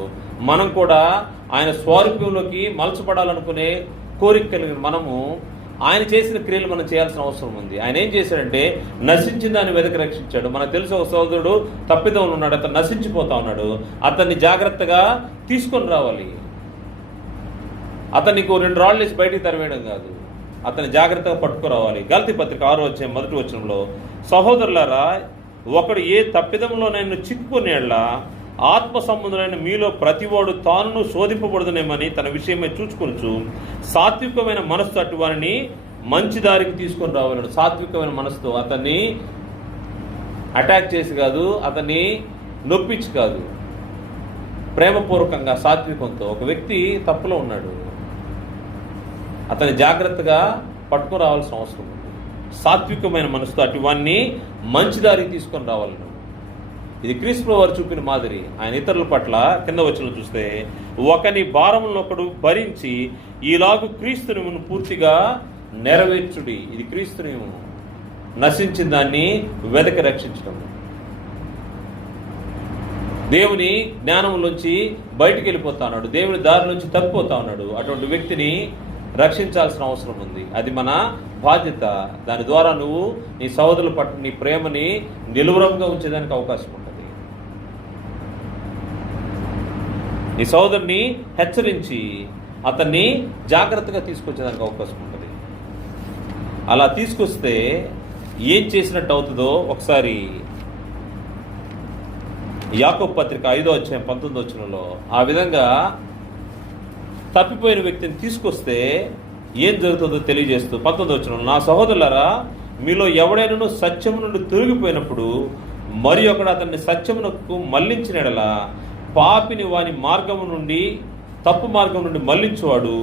మనం కూడా ఆయన స్వరూపంలోకి మలచపడాలనుకునే కోరిక కలిగిన మనము ఆయన చేసిన క్రియలు మనం చేయాల్సిన అవసరం ఉంది. ఆయన ఏం చేశాడంటే నశించిన దాన్ని వెదకి రక్షించాడు. మనకు తెలుసు ఒక సోదరుడు తప్పిదములు ఉన్నాడు, అతను నశించిపోతా ఉన్నాడు. అతన్ని జాగ్రత్తగా తీసుకొని రావాలి. అతనికి 2 రాళ్ళు వేసి బయటికి తరివేయడం కాదు, అతన్ని జాగ్రత్తగా పట్టుకురావాలి. గలతీ పత్రిక 6వ అధ్యాయం 1వ వచనంలో సహోదరులారా, ఒకడు ఏ తప్పిదంలోనైనా చిక్కుకునేలా ఆత్మ సంబంధులైన మీలో ప్రతివాడు తాను శోధింపబడుతునేమని తన విషయమై చూసుకొనుచు సాత్వికమైన మనస్సు అటు వారిని మంచి దారికి తీసుకొని రావాలను. సాత్వికమైన మనసుతో అతన్ని అటాక్ చేసి కాదు, అతన్ని నొప్పించి కాదు, ప్రేమపూర్వకంగా సాత్వికంతో. ఒక వ్యక్తి తప్పులో ఉన్నాడు, అతన్ని జాగ్రత్తగా పట్టుకుని రావాల్సిన అవసరం ఉంది. సాత్వికమైన మనసుతో అటు వారిని మంచి దారికి తీసుకొని రావాలను. ఇది క్రీస్తు వారు చూపిన మాదిరి. ఆయన ఇతరుల పట్ల కింద వచనం చూస్తే ఒకని భారములను ఒకడు భరించి ఈలాగు క్రీస్తు నియమమును పూర్తిగా నెరవేర్చుడి. ఇది క్రీస్తు నియమము, నశించిన దాన్ని వెదకి రక్షించడం. దేవుని జ్ఞానంలోంచి బయటికి వెళ్ళిపోతా ఉన్నాడు, దేవుని దారి నుంచి తప్పిపోతా ఉన్నాడు. అటువంటి వ్యక్తిని రక్షించాల్సిన అవసరం ఉంది. అది మన బాధ్యత. దాని ద్వారా నువ్వు నీ సహోదరుల పట్ల నీ ప్రేమని నిలువరంగా ఉంచేదానికి అవకాశం ఉంటుంది. నీ సహోదరుని హెచ్చరించి అతన్ని జాగ్రత్తగా తీసుకొచ్చేదానికి అవకాశం ఉంటుంది. అలా తీసుకొస్తే ఏం చేసినట్టు అవుతుందో ఒకసారి యాకోబు పత్రిక 5వ అధ్యాయం 19వ వచనంలో ఆ విధంగా తప్పిపోయిన వ్యక్తిని తీసుకొస్తే ఏం జరుగుతుందో తెలియజేస్తూ 19వ వచనం, నా సహోదరులారా, మీలో ఎవడైనా సత్యము నుండి తొలగిపోయినప్పుడు మరి ఒకడు అతన్ని సత్యమునకు మళ్లించిన యెడల పాపిని వాని మార్గము నుండి, తప్పు మార్గం నుండి మళ్లించువాడు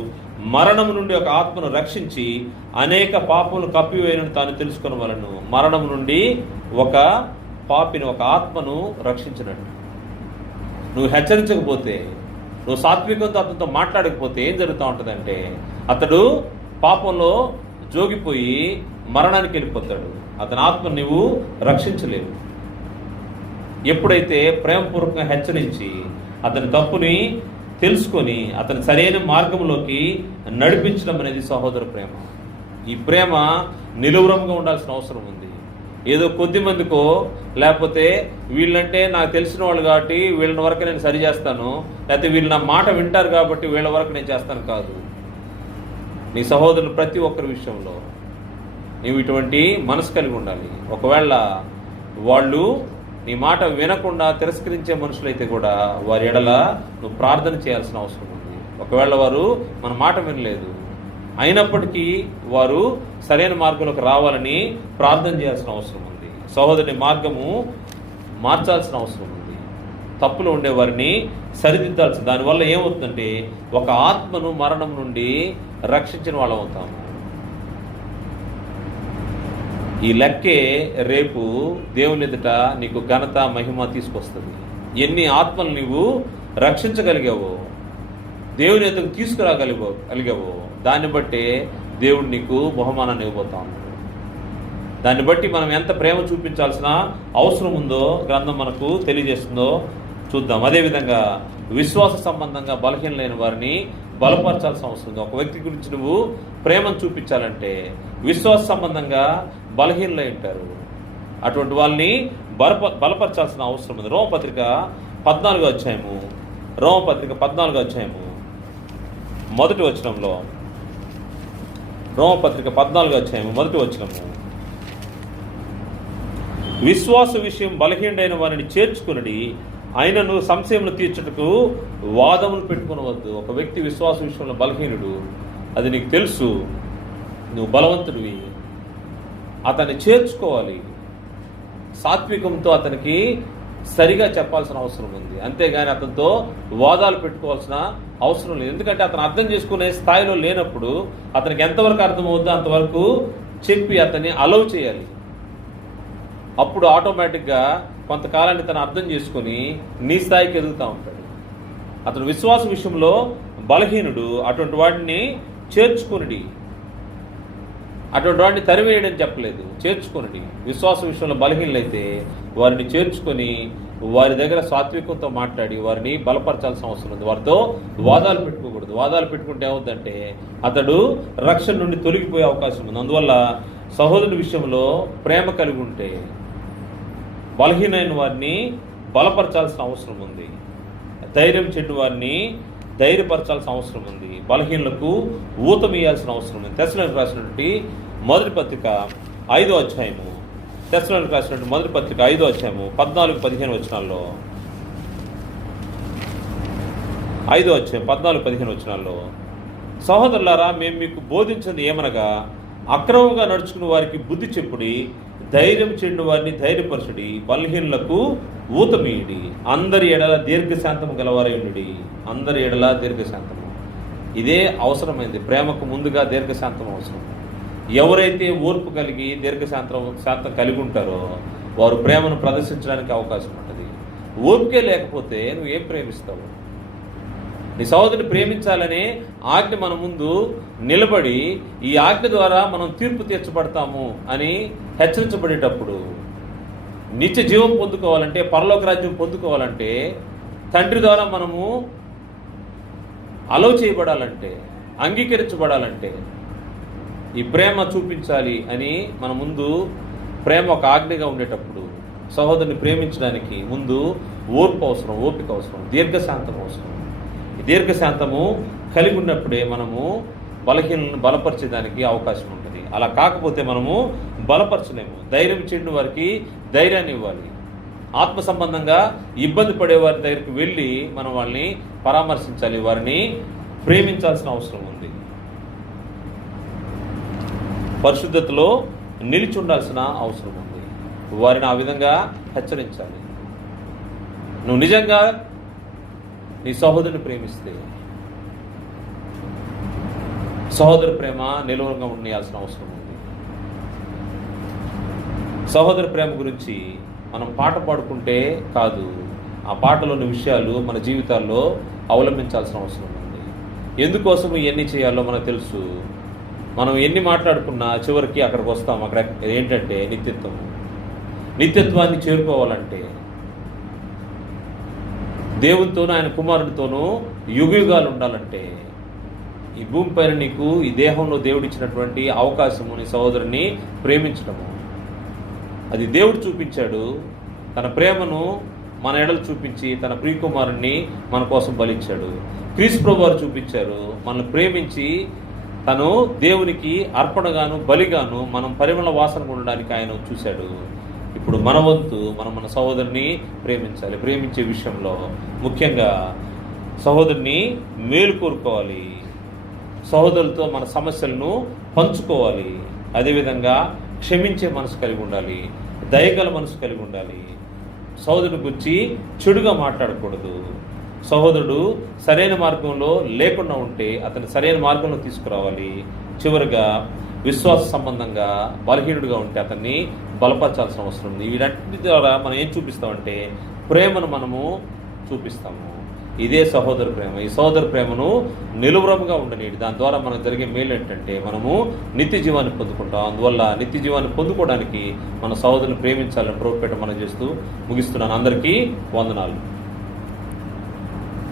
మరణము నుండి ఒక ఆత్మను రక్షించి అనేక పాపములు కప్పివేయనని తాను తెలుసుకున్న వలను. మరణం నుండి ఒక పాపిని, ఒక ఆత్మను రక్షించినట్టు. నువ్వు హెచ్చరించకపోతే, నువ్వు సాత్వికంతో అతనితో మాట్లాడకపోతే ఏం జరుగుతూ ఉంటుందంటే అతడు పాపంలో జోగిపోయి మరణానికి వెళ్ళిపోతాడు. అతని ఆత్మను నువ్వు రక్షించలేవు. ఎప్పుడైతే ప్రేమపూర్వకంగా హెచ్చరించి అతని తప్పుని తెలుసుకొని అతని సరైన మార్గంలోకి నడిపించడం అనేది సహోదర ప్రేమ. ఈ ప్రేమ నిలువరంగా ఉండాల్సిన అవసరం ఉంది. ఏదో కొద్ది మందికో, లేకపోతే వీళ్ళంటే నాకు తెలిసిన వాళ్ళు కాబట్టి వీళ్ళ వరకు నేను సరి చేస్తాను, లేకపోతే వీళ్ళు నా మాట వింటారు కాబట్టి వీళ్ళ వరకు నేను చేస్తాను కాదు. నీ సహోదరులు ప్రతి ఒక్కరి విషయంలో నీవు ఇటువంటి మనసు కలిగి ఉండాలి. ఒకవేళ వాళ్ళు నీ మాట వినకుండా తిరస్కరించే మనుషులైతే కూడా వారి ఎడల నువ్వు ప్రార్థన చేయాల్సిన అవసరం ఉంది. ఒకవేళ వారు మన మాట వినలేదు అయినప్పటికీ వారు సరైన మార్గంలోకి రావాలని ప్రార్థన చేయాల్సిన అవసరం ఉంది. సహోదరుని మార్గము మార్చాల్సిన అవసరం ఉంది. తప్పులు ఉండేవారిని సరిదిద్దాల్సి. దానివల్ల ఏమవుతుందంటే ఒక ఆత్మను మరణం నుండి రక్షించిన వాళ్ళం అవుతాము. ఈ లెక్కే రేపు దేవుని ఎదుట నీకు ఘనత మహిమ తీసుకొస్తుంది. ఎన్ని ఆత్మలు నీవు రక్షించగలిగావో, దేవుని ఎదుట తీసుకురాగలిగావో దాన్ని బట్టే దేవుడు నీకు బహుమానాన్ని ఇవ్వబోతా ఉన్నాడు. దాన్ని బట్టి మనం ఎంత ప్రేమ చూపించాల్సిన అవసరం ఉందో గ్రంథం మనకు తెలియజేస్తుందో చూద్దాం. అదేవిధంగా విశ్వాస సంబంధంగా బలహీనలైన వారిని బలపరచాల్సిన అవసరం ఉంది. ఒక వ్యక్తి గురించి నువ్వు ప్రేమను చూపించాలంటే విశ్వాస సంబంధంగా బలహీనలై ఉంటారు, అటువంటి వాళ్ళని బలపరచాల్సిన అవసరం ఉంది. రోమపత్రిక 14వ అధ్యాయము మొదటి వచనంలో, రోమపత్రిక 14వ అధ్యాయము మొదటి వచనము, విశ్వాస విషయం బలహీనుడైన వారిని చేర్చుకునడి, ఆయనను సంశయములు తీర్చుటకు వాదములు పెట్టుకునవద్దు. ఒక వ్యక్తి విశ్వాస విషయంలో బలహీనుడు, అది నీకు తెలుసు, నువ్వు బలవంతుడివి, అతన్ని చేర్చుకోవాలి. సాత్వికంతో అతనికి సరిగా చెప్పాల్సిన అవసరం ఉంది, అంతేగాని అతనితో వాదాలు పెట్టుకోవాల్సిన అవసరం లేదు. ఎందుకంటే అతను అర్థం చేసుకునే స్థాయిలో లేనప్పుడు అతనికి ఎంతవరకు అర్థమవుద్దో అంతవరకు చెప్పి అతన్ని అలౌ చేయాలి. అప్పుడు ఆటోమేటిక్గా కొంతకాలాన్ని తను అర్థం చేసుకొని నీ స్థాయికి ఎదుగుతూ ఉంటాడు. అతను విశ్వాస విషయంలో బలహీనుడు, అటువంటి వాడిని చేర్చుకుని, అటువంటి వాడిని తరివేయడని చెప్పలేదు, చేర్చుకుని. విశ్వాస విషయంలో బలహీనులైతే వారిని చేర్చుకొని వారి దగ్గర సాత్వికంతో మాట్లాడి వారిని బలపరచాల్సిన అవసరం ఉంది. వారితో వాదాలు పెట్టుకోకూడదు. వాదాలు పెట్టుకుంటే ఏమవుతుందంటే అతడు రక్షణ నుండి తొలగిపోయే అవకాశం ఉంది. అందువల్ల సహోదరుని విషయంలో ప్రేమ కలిగి ఉంటే బలహీనైన వారిని బలపరచాల్సిన అవసరం ఉంది. ధైర్యం చెడ్డు వారిని ధైర్యపరచాల్సిన అవసరం ఉంది. బలహీనులకు ఊతమియాల్సిన అవసరం ఉంది. తెస్సలోనికీయులకు రాసినటువంటి మొదటి పత్రిక 5వ అధ్యాయము, తెస్సలోనికీయులకు రాసినటువంటి మొదటి పత్రిక 5వ అధ్యాయము 14-15 వచనాల్లో, 5వ అధ్యాయం 14-15 వచనాల్లో, సహోదరులారా, మేము మీకు బోధించింది ఏమనగా, అక్రమంగా నడుచుకున్న వారికి బుద్ధి చెప్పుడి, ధైర్యం చెండు వారిని ధైర్యపరచుడి, బలహీనులకు ఊతమీయుడి, అందరి ఎడల దీర్ఘశాంతము గలవారైండి. అందరి ఎడల దీర్ఘశాంతము, ఇదే అవసరమైంది. ప్రేమకు ముందుగా దీర్ఘశాంతం అవసరం. ఎవరైతే ఓర్పు కలిగి శాంతం కలిగి ఉంటారో వారు ప్రేమను ప్రదర్శించడానికి అవకాశం ఉంటుంది. ఓర్పుకే లేకపోతే నువ్వు ఏం ప్రేమిస్తావు? నీ సహోదరుని ప్రేమించాలనే ఆజ్ఞ మన ముందు నిలబడి ఈ ఆజ్ఞ ద్వారా మనం తీర్పు తీర్చబడతాము అని హెచ్చరించబడేటప్పుడు, నిత్య జీవం పొందుకోవాలంటే, పరలోక రాజ్యం పొందుకోవాలంటే, తండ్రి ద్వారా మనము అలౌ చేయబడాలంటే, అంగీకరించబడాలంటే ఈ ప్రేమ చూపించాలి అని మన ముందు ప్రేమ ఒక ఆజ్ఞగా ఉండేటప్పుడు సహోదరుని ప్రేమించడానికి ముందు ఓర్పు అవసరం, ఓపిక అవసరం, దీర్ఘశాంతం అవసరం. దీర్ఘశాంతము కలిగి ఉన్నప్పుడే మనము బలహీనలను బలపరిచేదానికి అవకాశం ఉంటుంది. అలా కాకపోతే మనము బలపరచలేము. ధైర్యం చెందిన వారికి ధైర్యాన్ని ఇవ్వాలి. ఆత్మ సంబంధంగా ఇబ్బంది పడే వారి దగ్గరికి వెళ్ళి మనం వాళ్ళని పరామర్శించాలి, వారిని ప్రేమించాల్సిన అవసరం ఉంది. పరిశుద్ధతలో నిలిచి ఉండాల్సిన అవసరం ఉంది. వారిని ఆ విధంగా హెచ్చరించాలి. నువ్వు నిజంగా నీ సహోదరుని ప్రేమిస్తే సహోదర ప్రేమ నిలువగా ఉండాల్సిన అవసరం ఉంది. సహోదర ప్రేమ గురించి మనం పాట పాడుకుంటే కాదు, ఆ పాటలోని విషయాలు మన జీవితాల్లో అవలంబించాల్సిన అవసరం ఉంది. ఎందుకోసం ఎన్ని చేయాలో మనకు తెలుసు. మనం ఎన్ని మాట్లాడుకున్నా చివరికి అక్కడికి వస్తాం. అక్కడ ఏంటంటే నిత్యత్వాన్ని చేరుకోవాలంటే దేవునితోనూ ఆయన కుమారుడితోనూ యుగయుగాలు ఉండాలంటే ఈ భూమి పైన నీకు ఈ దేహంలో దేవుడిచ్చినటువంటి అవకాశము నీ సహోదరుని ప్రేమించడము. అది దేవుడు చూపించాడు. తన ప్రేమను మన ఎడలు చూపించి తన ప్రియకుమారుణ్ణి మన కోసం బలిచ్చాడు. క్రీస్తు ప్రభువు వారు చూపించారు. మనల్ని ప్రేమించి తను దేవునికి అర్పణగాను బలిగాను మనం పరిమళ వాసన ఉండడానికి ఆయన చూశాడు. ఇప్పుడు మన వంతు మనం మన సహోదరుని ప్రేమించాలి. ప్రేమించే విషయంలో ముఖ్యంగా సహోదరుని మేలు కోరుకోవాలి, సహోదరులతో మన సమస్యలను పంచుకోవాలి, అదేవిధంగా క్షమించే మనసు కలిగి ఉండాలి, దయగల మనసు కలిగి ఉండాలి. సహోదరుని గురించి చెడుగా మాట్లాడకూడదు. సహోదరుడు సరైన మార్గంలో లేకుండా ఉంటే అతని సరైన మార్గంలో తీసుకురావాలి. చివరిగా విశ్వాస సంబంధంగా బలహీనుడిగా ఉంటే అతన్ని బలపరచాల్సిన అవసరం ఉంది. వీటన్నిటి ద్వారా మనం ఏం చూపిస్తామంటే ప్రేమను మనము చూపిస్తాము. ఇదే సహోదర ప్రేమ. ఈ సహోదర ప్రేమను నిలువరముగా ఉండనీయండి. దాని ద్వారా మనకు జరిగే మేలు ఏంటంటే మనము నిత్య జీవాన్ని పొందుకుంటాం. అందువల్ల నిత్య జీవాన్ని పొందుకోవడానికి మన సహోదరుని ప్రేమించాలని ప్రభుపేట మనం చేస్తూ ముగిస్తున్నాను. అందరికీ వందనాలు.